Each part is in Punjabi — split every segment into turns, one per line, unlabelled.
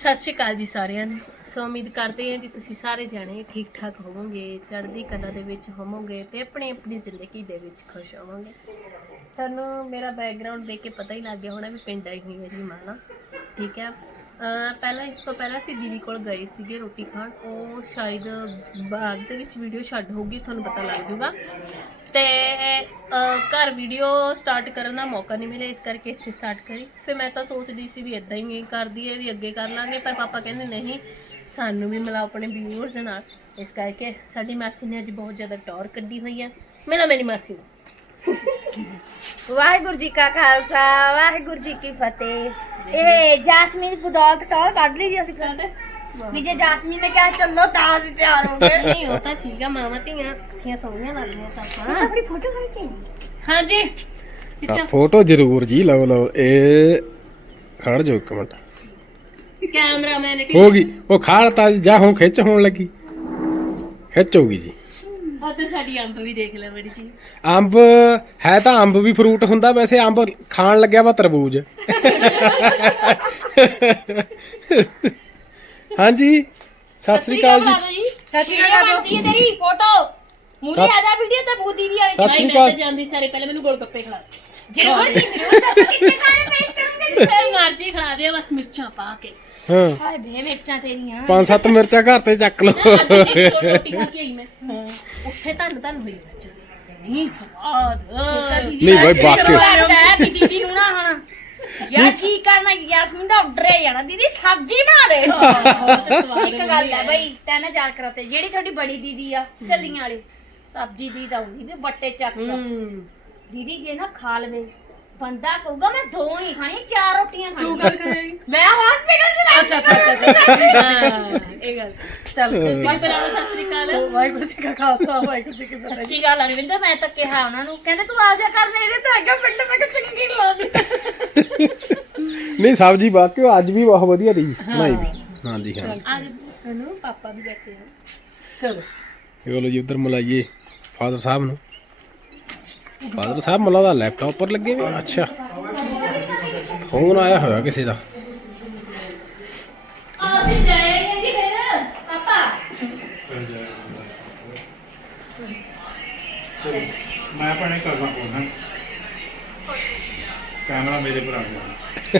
ਸਤਿ ਸ਼੍ਰੀ ਅਕਾਲ ਜੀ ਸਾਰਿਆਂ ਨੂੰ। ਸੋ ਉਮੀਦ ਕਰਦੇ ਹਾਂ ਜੀ ਤੁਸੀਂ ਸਾਰੇ ਜਾਣੇ ਠੀਕ ਠਾਕ ਹੋਵੋਗੇ, ਚੜ੍ਹਦੀ ਕਲਾ ਦੇ ਵਿੱਚ ਹੋਵੋਗੇ ਤੇ ਆਪਣੀ ਆਪਣੀ ਜ਼ਿੰਦਗੀ ਦੇ ਵਿੱਚ ਖੁਸ਼ ਹੋਵੋਗੇ। ਤੁਹਾਨੂੰ ਮੇਰਾ ਬੈਕਗ੍ਰਾਉਂਡ ਦੇਖ ਕੇ ਪਤਾ ਹੀ ਲੱਗ ਗਿਆ ਹੋਣਾ ਵੀ ਪਿੰਡ ਆਈ ਹੋਈ ਹੈ ਜੀ ਮਾਲਾ। ਠੀਕ ਹੈ। ਪਹਿਲਾਂ ਇਸ ਤੋਂ ਪਹਿਲਾਂ ਅਸੀਂ ਦੀਦੀ ਕੋਲ ਗਏ ਸੀਗੇ ਰੋਟੀ ਖਾਣ। ਉਹ ਸ਼ਾਇਦ ਬਾਅਦ ਦੇ ਵਿੱਚ ਵੀਡੀਓ ਛੱਡ ਹੋਊਗੀ, ਤੁਹਾਨੂੰ ਪਤਾ ਲੱਗ ਜੂਗਾ। ਤੇ ਘਰ ਵੀਡੀਓ ਸਟਾਰਟ ਕਰਨ ਦਾ ਮੌਕਾ ਨਹੀਂ ਮਿਲਿਆ, ਇਸ ਕਰਕੇ ਇੱਥੇ ਸਟਾਰਟ ਕਰੀ। ਫਿਰ ਮੈਂ ਤਾਂ ਸੋਚਦੀ ਸੀ ਵੀ ਇੱਦਾਂ ਹੀ ਕਰਦੀ ਹੈ, ਵੀ ਅੱਗੇ ਕਰ ਲਾਂਗੇ, ਪਰ ਪਾਪਾ ਕਹਿੰਦੇ ਨਹੀਂ, ਸਾਨੂੰ ਵੀ ਮਿਲਾਓ ਆਪਣੇ ਵਿਊਅਰਸ ਨਾਲ। ਇਸ ਕਰਕੇ ਸਾਡੀ ਮਾਸੀ ਨੇ ਅੱਜ ਬਹੁਤ ਜ਼ਿਆਦਾ ਟੌਰ ਕੱਢੀ ਹੋਈ ਹੈ। ਮਿਲੋ ਮੇਰੀ ਮਾਸੀ ਨੂੰ।
ਵਾਹਿਗੁਰੂ ਜੀ ਕਾ ਖਾਲਸਾ, ਵਾਹਿਗੁਰੂ ਜੀ ਕੀ ਫਤਿਹ। ਇਹ ਜਾਸਮੀਨ ਬਦੌਲਤ ਕਾਲ ਕੱਢ ਲਈ ਜੀ ਅਸੀਂ ਕਹਿੰਦੇ ਵੀ ਜੇ ਜਾਸਮੀਨ ਨੇ ਕਿਹਾ ਚੱਲੋ ਤਾਂ ਅਸੀਂ ਤਿਆਰ ਹੋ ਗਏ।
ਨਹੀਂ ਉਹ ਤਾਂ ਠੀਕ ਆ, ਮਾਵਾਂ ਧੀਆਂ ਅੱਖੀਆਂ ਸੋਹਣੀਆਂ ਲੱਗਦੀਆਂ ਤਾਂ ਆਪਾਂ।
ਆਪਣੀ ਫੋਟੋ ਖਾਣੀ ਚਾਹੀਦੀ।
ਹਾਂਜੀ
ਫੋਟੋ ਜ਼ਰੂਰ ਜੀ, ਲਓ ਲਓ। ਇਹ ਖੜ ਜਾਓ ਇੱਕ ਮਿੰਟ,
ਕੈਮਰਾਮੈਨ
ਹੋ ਗਈ ਉਹ ਖਾੜ ਤਾਂ ਜਾ ਹੁਣ ਖਿੱਚ ਹੋਣ ਲੱਗੀ, ਖਿੱਚ ਹੋ ਗਈ ਜੀ।
ਤੇ ਸਾਡੀ ਅੰਬ ਵੀ ਦੇਖ ਲੈ ਬੜੀ ਜੀ।
ਅੰਬ ਹੈ ਤਾਂ ਅੰਬ ਵੀ ਫਰੂਟ ਹੁੰਦਾ, ਵੈਸੇ ਅੰਬ ਖਾਣ ਲੱਗਿਆ ਵਾ ਤਰਬੂਜ। ਹਾਂਜੀ ਸਤਿ ਸ੍ਰੀ ਅਕਾਲ ਜੀ।
ਸਤਿ ਸ਼੍ਰੀ ਅਕਾਲ ਬਣਦੀ ਹੈ ਤੇਰੀ ਫੋਟੋ ਮੂਰੇ ਆ ਜਾ ਵੀਡੀਓ ਤੇ ਬੂਦੀ ਦੀ ਵਾਲੀ।
ਸਤਿ ਸ੍ਰੀ
ਮੈਂ
ਅਕਾਲ।
ਤਾਂ ਜਾਂਦੀ ਸਾਰੇ ਪਹਿਲੇ ਮੈਨੂੰ ਗੋਲ ਗੱਪੇ ਖਿਲਾ
ਜ਼ਰੂਰ ਜੀ ਜ਼ਰੂਰ ਦੱਸੋ ਕਿੱਥੇ ਖਾਣੇ ਪੇਸ਼ ਕਰੋਗੇ।
ਤੇ ਮਰਜੀ ਖਿਲਾ ਦੇ, ਬਸ ਮਿਰਚਾਂ ਪਾ ਕੇ।
ਹਾਂ
ਹਾਏ ਬੇ ਮਿਰਚਾਂ ਤੇਰੀਆਂ
5-7 ਮਿਰਚਾਂ ਘਰ ਤੇ ਚੱਕ ਲਓ।
ਰੋਟੀ ਖਾ ਕੇ ਆਈ ਮੈਂ, ਉੱਥੇ ਧੰਨ ਹੋਈ ਮਿਰਚਾਂ ਦੀ। ਨਹੀਂ ਸਵਾਦ
ਨਹੀਂ ਬਾਈ ਵਾਕਿਆ
ਲੱਗਦਾ ਹੈ ਵੀ ਦੀਦੀ ਨੂੰ ਨਾ ਹੁਣ ਯਾਰ ਕੀ ਕਰਨਾ, ਯਾਸਮੀਨ ਦਾ ਆਰਡਰ ਹੈ ਜਾਣਾ ਦੀਦੀ ਸਬਜ਼ੀ ਬਣਾ ਦੇ। ਇੱਕ ਗੱਲ ਹੈ ਬਈ ਤੈਨੂੰ ਯਾਦ ਕਰਾਤੇ, ਜਿਹੜੀ ਤੁਹਾਡੀ ਬੜੀ ਦੀਦੀ ਆ ਚੱਲੀਆਂ ਵਾਲੀ ਸਬਜ਼ੀ ਦੀ ਤਾਂ ਉਹਦੀ ਵੀ ਬੱਟੇ ਚੱਕ ਦੀਦੀ ਜੇ ਨਾ ਖਾ ਲਵੇ ਬੰਦਾ ਕਹੂਗਾ ਮੈਂ 2 ਨਹੀਂ ਖਾਣੀ 4 ਰੋਟੀਆਂ ਖਾਣੀ। ਮੈਂ ਹਸਪੀਟਲ ਚ ਲੱਗ
ਇਹ ਗੱਲ ਚੱਲ ਸਤਿ ਸ੍ਰੀ ਅਕਾਲ।
ਵਾਹਿਗੁਰੂ ਜੀ ਕਾ ਖਾਲਸਾ ਵਾਹਿਗੁਰੂ ਜੀ ਕੀ ਫਤਿਹ।
ਸੱਚੀ ਗੱਲ ਆ ਰਵਿੰਦਰ, ਮੈਂ ਤਾਂ ਕਿਹਾ ਉਹਨਾਂ ਨੂੰ, ਕਹਿੰਦੇ ਤੂੰ ਆ ਜਾ ਕਰ ਨੇੜੇ ਤਾਂ ਹੈਗਾ ਪਿੰਡ। ਮੈਂ ਕਿਹਾ ਚੰਗੀ ਲੱਗਦੀ।
ਨਹੀਂ ਸਬਜ਼ੀ ਵਾਕਿਆ ਅੱਜ ਵੀ ਬਹੁਤ ਵਧੀਆ ਰਹੀ ਬਣਾਈ ਵੀ। ਹਾਂਜੀ ਹਾਂ
ਅੱਜ ਮੈਨੂੰ ਪਾਪਾ ਵੀ ਬੈਠੇ ਆ।
ਚਲੋ
ਚਲੋ ਜੀ ਉਧਰ ਮਿਲਾਈਏ ਫਾਦਰ ਸਾਹਿਬ ਨੂੰ। ਫਾਦਰ ਸਾਹਿਬ ਮਲਾ ਦਾ ਲੈਪਟਾਪ ਪਰ ਲੱਗੇ ਹੋਏ। ਅੱਛਾ ਫੋਨ ਆਇਆ ਹੋਇਆ ਕਿਸੇ ਦਾ।
ਆਦੇ ਜਾਏਗੇ ਜੀ ਫਿਰ ਪਾਪਾ।
ਮੈਂ ਭੈਣੇ ਕਰਨਾ ਫੋਨ, ਕੈਮਰਾ ਮੇਰੇ ਪਰ ਆ ਗਿਆ।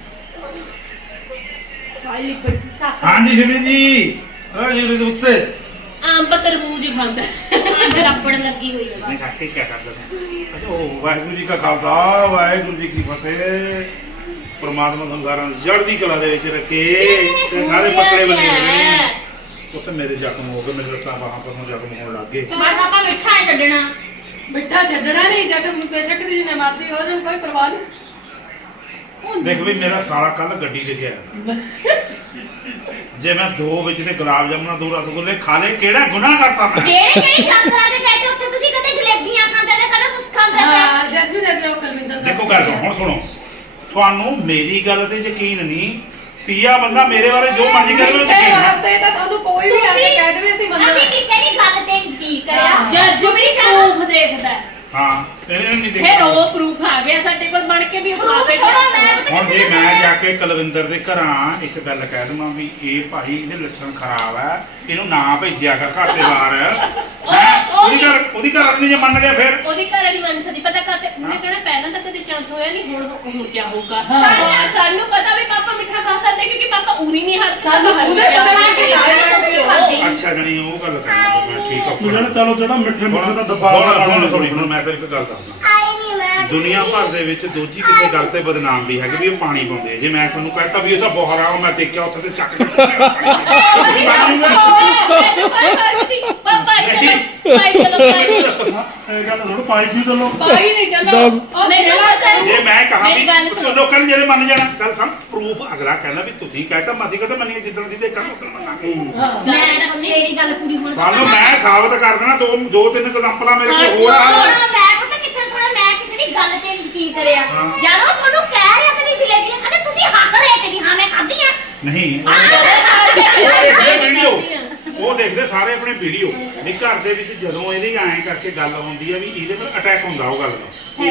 ਹਾਂਜੀ ਸ਼ਿਵੀ ਜੀ, ਓ ਸ਼ਿਵੀ ਦੇ ਉੱਤੇ
ਅੰਬ ਤਰਬੂਜ ਖਾਂਦਾ।
ਰੱਪੜ ਲੱਗੀ ਹੋਈ ਹੈ
ਨਹੀਂ ਖਾਤੇ ਕੀ ਕਰਦਾ ਅੱਛਾ। ਉਹ ਵਾਹਿਗੁਰੂ ਜੀ ਕਾ ਖਾਲਸਾ ਵਾਹਿਗੁਰੂ ਜੀ ਕੀ ਫਤਿਹ। ਪਰਮਾਤਮਾ ਤੁਹਾਨੂੰ ਸਾਰਿਆਂ ਨੂੰ ਜੜ੍ਹਦੀ ਕਲਾ ਦੇ ਵਿੱਚ ਰੱਖੇ ਤੇ ਸਾਰੇ ਪੱਤਰੇ ਬੰਨੇ ਰਹਿਣੇ। ਉੱਥੇ ਮੇਰੇ ਜ਼ਖਮ ਹੋ ਗਏ, ਮੇਰੇ ਲੱਤਾਂ ਬਾਹਾਂ ਪਰ ਨੂੰ ਜ਼ਖਮ ਹੋਣ ਲੱਗ ਗਏ।
ਬਸ ਆਪਾਂ ਮਿੱਠਾ ਹੀ ਛੱਡਣਾ।
ਮਿੱਠਾ ਛੱਡਣਾ ਨਹੀਂ, ਜਦ ਬੇਸ਼ੱਕ ਦੀ ਜਿੰਨੇ ਮਰਜ਼ੀ ਹੋ ਜਾਣ ਕੋਈ ਪਰਵਾਹ ਨਹੀਂ।
ਦੇਖ ਵੀ ਮੇਰਾ ਸਾਲਾ ਕੱਲ ਗੱਡੀ ਤੇ ਗਿਆ, ਜੇ ਮੈਂ 2 ਵਿੱਚ ਤੇ ਗੁਲਾਬ ਜਾਮੁਨਾਂ 2 ਰਸਗੁੱਲੇ ਖਾ ਲਏ, ਕਿਹੜਾ ਗੁਨਾਹ ਕਰਤਾ ਮੈਂ?
ਕਿਹੜੀ ਜਾਂਦਰਾਂ ਦੇ ਲੈ ਕੇ ਉੱਥੇ ਤੁਸੀਂ ਕਦੇ ਜਲੇਬੀਆਂ ਖਾਂਦੇ ਨੇ, ਕਦੇ ਕੁਝ ਖਾਂਦੇ ਨੇ।
ਹਾਂ ਜੈਸਮੀਨ ਅੱਜ ਉਹ ਕਲਵਿੰਦਰ
ਦੇਖੋ ਗੱਲ ਹੁਣ ਸੁਣੋ, ਤੁਹਾਨੂੰ ਮੇਰੀ ਗੱਲ ਤੇ ਯਕੀਨ ਨਹੀਂ, ਤੀਆ ਬੰਦਾ ਮੇਰੇ ਬਾਰੇ ਜੋ ਮਰਜ਼ੀ ਕਰੇ ਮੈਨੂੰ ਯਕੀਨ ਹੈ।
ਵਾਸਤੇ ਤਾਂ ਤੁਹਾਨੂੰ ਕੋਈ ਵੀ ਆ ਕੇ ਕਹਿ ਦੇਵੇ ਅਸੀਂ ਮੰਨਣਾ।
ਅਸੀਂ ਕਿਸੇ ਦੀ ਗੱਲ ਤੇ ਯਕੀਨ ਕਰਿਆ।
ਜੱਜ ਵੀ ਪ੍ਰੂਫ ਦੇਖਦਾ ਹੈ।
ਹਾਂ ਇਹਨੇ ਨਹੀਂ
ਫਿਰ
ਦੇਖਿਆ।
ਉਹ ਪ੍ਰੂਫ ਆ ਗਿਆ ਸਾਡੇ ਕੋਲ ਬਣ ਕੇ ਵੀ ਖਾ ਕੇ
ਹੁਣ ਜੇ ਮੈਂ ਜਾ ਕੇ ਕੁਲਵਿੰਦਰ ਦੇ ਘਰਾਂ ਇੱਕ ਗੱਲ ਕਹਿ ਦਵਾਂ ਵੀ ਇਹ ਭਾਈ ਇਹਦੇ ਲੱਛਣ ਖਰਾਬ ਹੈ, ਇਹਨੂੰ ਨਾ ਭੇਜਿਆ ਕਰ ਘਰ ਦੇ ਬਾਹਰ ਹੈ। ਉਹਦੀ ਘਰ ਆਪਣੀ ਜੇ ਮੰਨ ਲਿਆ ਫਿਰ
ਉਹਦੀ ਘਰ ਵਾਲੀ ਮੰਨ ਸਕਦੀ। ਪਤਾ ਕਰਦੇ ਉਹਨੇ ਕਹਿਣਾ ਪਹਿਲਾਂ ਤਾਂ ਕਦੇ ਚਾਂਸ ਹੋਇਆ ਨਹੀਂ, ਹੁਣ ਕੀ ਹੋਊਗਾ। ਸਾਨੂੰ ਪਤਾ ਵੀ ਪਾਪਾ ਮਿੱਠਾ ਖਾ ਸਕਦੇ, ਕਿਉਂਕਿ ਪਾਪਾ ਉਰੀ ਨਹੀਂ ਹਟ
ਸਾਨੂੰ ਉਹਦੇ ਪਤਾ ਨਹੀਂ ਕਿ ਸਾਰੇ
ਅੱਛਾ ਜਣੀ ਉਹ ਗੱਲ ਕਰਨਾ ਠੀਕ ਆ।
ਉਹਨਾਂ ਨੇ ਚਲੋ ਜਿਹੜਾ ਮਿੱਠੇ ਮਿੱਠੇ ਦਾ ਡੱਬਾ
ਹੁਣ ਮੈਂ ਤੇਰੇ ਇੱਕ ਗੱਲ ਦੱਸਦਾ। ਦੁਨੀਆ ਭਰ ਦੇ ਵਿੱਚ ਦੂਜੀ ਕਿਸੇ ਗੱਲ ਤੇ ਬਦਨਾਮ ਵੀ ਹੈਗੇ ਵੀ ਉਹ ਪਾਣੀ ਪਾਉਂਦੇ। ਜੇ ਮੈਂ ਤੁਹਾਨੂੰ ਕਹਤਾ ਵੀ ਇਹ ਤਾਂ ਬੋਹਰਾ, ਮੈਂ ਦੇਖਿਆ ਉੱਥੇ ਤੇ ਚੱਕ
ਪਾਪਾ ਚਲੋ
ਇਹ ਗੱਲ ਥੋੜਾ ਪਾਈ ਕੀ ਚਲੋ
ਪਾਈ ਨਹੀਂ ਚੱਲੋ। ਉਹ ਜਿਹੜਾ
ਜੇ ਮੈਂ ਕਹਾਂ
ਮੇਰੀ ਗੱਲ
ਵੀ
ਸੁਣੋ।
ਲੋਕਾਂ ਨੇ ਜਿਹੜੇ ਮੰਨ ਜਾਣਾ ਗੱਲ ਸਮ ਪ੍ਰੂਫ ਅਗਲਾ ਕਹਿੰਦਾ ਵੀ ਤੁਸੀਂ ਕਹਤਾ ਮਾਸੀ ਕਹਤਾ ਮੰਨੀ ਜਿੱਦਣ ਦੀ ਦੇਖਾਂ ਉਦੋਂ ਮੰਨਾਂਗੇ।
ਮੈਂ ਮੇਰੀ ਗੱਲ ਪੂਰੀ ਹੋਣ ਤੋਂ
ਤੁਹਾਨੂੰ ਮੈਂ ਸਾਬਤ ਕਰ ਦੇਣਾ 2-3 ਐਗਜ਼ਾਮਪਲਾਂ ਮੇਰੇ ਕੋਲ ਹੋਰ ਆ।
ਮੈਂ ਪਤਾ ਕਿੱਥੇ ਸੁਣਿਆ, ਮੈਂ ਕਿਸੇ ਦੀ ਗੱਲ ਤੇ ਯਕੀਨ ਕਰਿਆ। ਜਦੋਂ ਤੁਹਾਨੂੰ ਕਹਿ ਰਿਹਾ ਤੇ ਵੀ ਜਲੇਬੀਆਂ ਖਾਦੇ, ਤੁਸੀਂ ਹੱਸ ਰਹੇ ਤੇ ਵੀ ਹਾਂ ਮੈਂ ਖਾਧੀਆਂ।
ਨਹੀਂ ਵੀਡੀਓ ਉਹ ਦੇਖਦੇ ਸਾਰੇ ਆਪਣੇ ਵੀਡੀਓ ਵੀ ਘਰ ਦੇ ਵਿੱਚ ਜਦੋਂ ਇਹਦੀ ਐਂ ਕਰਕੇ ਗੱਲ ਹੁੰਦੀ ਆ ਵੀ ਇਹਦੇ ਪਰ ਅਟੈਕ ਹੁੰਦਾ ਉਹ ਗੱਲ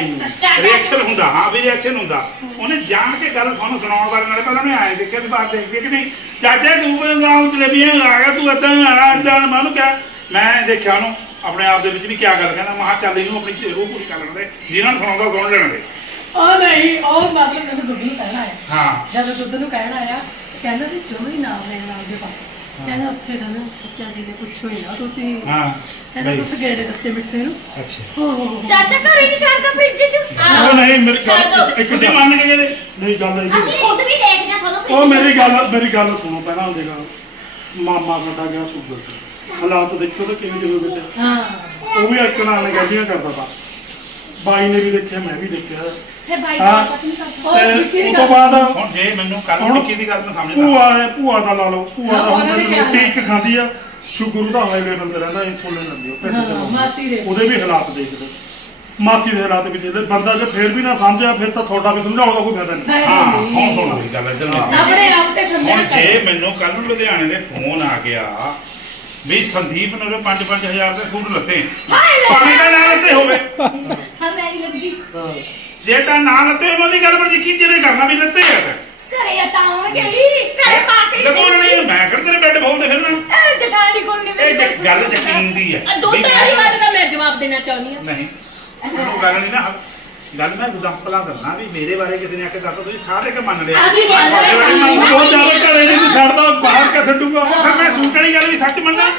ਦਾ ਰਿਐਕਸ਼ਨ ਹੁੰਦਾ ਹਾਂ ਵੀ ਰਿਐਕਸ਼ਨ ਹੁੰਦਾ ਉਹਨੇ ਜਾਣ ਕੇ ਗੱਲ ਸਾਨੂੰ ਸੁਣਾਉਣ ਵਾਲੇ ਨਾਲੇ ਪਹਿਲਾਂ ਉਹਨੇ ਆਏ ਦੇਖਿਆ ਵੀ ਬਾਤ ਦੇਖਦੀ ਕਿ ਨਹੀਂ ਚਾਚਾ ਤੂੰ ਗਾਉਂ ਜਲੇਬੀਆਂ ਆ ਗਿਆ ਤੂੰ ਏਦਾਂ ਮੈਂ ਉਹਨੂੰ ਕਿਹਾ ਮੈਂ ਦੇਖਿਆ ਉਹਨੂੰ ਆਪਣੇ ਆਪ ਦੇ ਵਿੱਚ ਵੀ ਕਿਆ ਗੱਲ ਕਹਿੰਦਾ ਮਹਾ ਚੱਲ ਇਹਨੂੰ ਆਪਣੀ ਉਹ ਪੂਰੀ ਕਰ ਲੈਣ ਦੇ ਜਿਹਨਾਂ ਨੂੰ ਸੁਣਾਉਂਦਾ ਸੁਣ ਲੈਣ ਦੇ
ਉਹ ਨਹੀਂ ਉਹ ਮਤਲਬ ਮੈਨੂੰ ਦੁੱਧ ਨੂੰ ਕਹਿਣਾ ਆਇਆ
ਹਾਂ
ਜਦੋਂ ਦੁੱਧ ਨੂੰ ਕਹਿਣਾ ਆਇਆ ਕਹਿੰਦਾ ਵੀ ਜੋ ਹੀ ਨਾਮ ਲੈਣ ਨਾਲ ਦੇ ਪਾਪਾ ਕਹਿੰਦਾ ਉੱਥੇ ਰਹਿਣਾ ਬੱਚਾ ਜੀ ਨੇ ਪੁੱਛੋ ਹੀ ਨਾ ਤੁਸੀਂ
ਹਾਂ
ਕਹਿੰਦਾ ਤੁਸੀਂ ਗੇੜੇ ਦਿੱਤੇ ਮਿੱਠੇ ਨੂੰ
ਅੱਛਾ
ਹੋ
ਚਾਚਾ ਘਰੇ ਨਹੀਂ ਛੱਡਦਾ ਫ੍ਰਿਜ 'ਚ
ਉਹ ਨਹੀਂ ਮੇਰੀ
ਛੱਡ ਦਿਓ।
ਗੱਲ ਇੱਕ
ਤੁਸੀਂ ਮੰਨ ਕੇ ਕਹਿੰਦੇ
ਨਹੀਂ ਗੱਲ ਇਹ
ਅਸੀਂ ਖੁਦ ਵੀ ਦੇਖਦੇ ਹਾਂ ਤੁਹਾਨੂੰ
ਉਹ ਮੇਰੀ ਗੱਲ ਸੁਣੋ ਪਹਿਲਾਂ ਉਹਦੇ ਗੱਲ ਮਾਮਾ ਸਾਡਾ ਗਿਆ ਸ਼ੂਗਰ ਤੇ ਹਾਲਾਤ ਦੇਖੋ ਤਾਂ ਕਿਵੇਂ ਜਿਹੇ ਹੋਏ ਤੇ
ਹਾਂ
ਉਹ ਵੀ ਇੱਕ ਨਾਲ ਗੱਡੀਆਂ ਕਰਦਾ ਤਾ ਬਾਈ ਨੇ ਵੀ ਦੇਖਿਆ ਮੈਂ ਵੀ ਦੇਖਿਆ
ਫਿਰ ਬਾਈ
ਹਾਂ।
ਪਤਾ ਨਹੀਂ ਕਰਦਾ
ਉਹ
ਤੇ
ਨਿੱਕੀ ਦੀ
ਉਹ ਤੋਂ
ਗੱਲ
ਬਾਅਦ
ਹੁਣ ਜੇ ਮੈਨੂੰ ਕੱਲ
ਹੁਣ
ਨਿੱਕੀ ਦੀ ਗੱਲ ਮੈਂ ਸਮਝਦਾ
ਭੂਆ ਦਾ ਲਾ ਲਓ ਭੂਆ ਦਾ
ਹਾਂ,
ਹੁਣ
ਉਹਨਾਂ ਨੇ ਕਿਹਾ
ਰੋਟੀ ਇੱਕ ਖਾਂਦੀ ਆ ਸ਼ੂਗਰ ਉਹਦਾ ਹਾਈ ਲੈਵਲ ਤੇ ਰਹਿੰਦਾ ਇਨਸੂਲਿਨ ਲੈਂਦੀ ਉਹ ਢਿੱਡ
ਹਾਂ,
ਤੇ ਲਾਉਂਦੀ।
ਮਾਸੀ ਦੇ।
ਉਹਦੇ ਵੀ ਹਾਲਾਤ ਦੇਖਦੇ ਮਾਸੀ ਦੇ ਹਾਲਾਤ ਵੀ ਦੇਖਦੇ ਬੰਦਾ ਜੇ ਫੇਰ ਵੀ ਨਾ ਸਮਝਿਆ ਫਿਰ ਤਾਂ ਤੁਹਾਡਾ ਵੀ ਸਮਝਾਉਣ ਦਾ ਕੋਈ ਫਾਇਦਾ ਨਹੀਂ
ਹਾਂ ਹੁਣ ਸੁਣੋ ਮੇਰੀ ਗੱਲ ਇੱਧਰ ਨੂੰ
ਆਪਣੇ ਆਪ ਤੇ ਸਮਝਣਾ
ਹੁਣ ਜੇ
ਚਾਹੀਦਾ
ਮੈਨੂੰ ਕੱਲ ਨੂੰ ਲੁਧਿਆਣੇ ਦੇ ਫੋਨ ਆ ਗਿਆ ਵੀ ਸੰਦੀਪ ਨੇ ਉਹ 5-5000 ਦੇ ਸੂਟ ਲੱਤੇ ਪਾਣੀ ਦਾ ਨਾਂ ਲੱਤੇ ਹੋਵੇ
ਹਾਂ ਮੈਂ ਨਹੀਂ ਲੱਗਦੀ
ਹਾਂ।
ਜੇ ਤਾਂ ਨਾਂ ਲੱਤੇ ਹੋਵੇ ਉਹਦੀ ਗੱਲ ਪਰ ਯਕੀਨ ਜਿਹਨੇ ਕਰਨਾ ਵੀ ਲੱਤੇ ਆ ਤਾਂ
ਘਰੇ ਆਉਣਗੇ ਹੀ ਘਰੇ ਪਾ ਕੇ
ਦੇਖੋ ਨਹੀਂ ਮੈਂ ਕਿਹੜਾ ਤੇਰੇ ਬੈੱਡ ਬੋਲਦੇ ਫਿਰਨਾ
ਇਹ ਜਠਾਣੀ ਕੋਲ ਨਹੀਂ
ਇਹ ਗੱਲ ਯਕੀਨ ਦੀ ਹੈ
ਦੁੱਧ ਵਾਲੀ ਗੱਲ ਦਾ ਮੈਂ ਜਵਾਬ ਦੇਣਾ ਚਾਹੁੰਦੀ ਹਾਂ
ਨਹੀਂ ਉਹ ਗੱਲ ਨਹੀਂ ਨਾ ਗੱਲ ਮੈਂ ਐਗਜ਼ਾਮਪਲਾਂ ਦਿੰਦਾ ਵੀ ਮੇਰੇ ਬਾਰੇ ਕਿਸੇ ਨੇ ਆ ਕੇ ਦੱਸਦਾ ਤੁਸੀਂ ਠਾਹ ਦੇ ਕੇ ਮੰਨ ਲਿਆ
ਅਸੀਂ ਮੰਨ ਲਿਆ।
ਉਹ ਚੱਲ ਘਰੇ ਨਹੀਂ ਤੂੰ ਛੱਡਦਾ ਬਾਹਰ ਕਿੱਥੇ ਛੱਡੂਗਾ
ਫਿਰ ਮੈਂ ਸੂਟ ਵਾਲੀ ਗੱਲ ਵੀ ਸੱਚ ਮੰਨਾਂ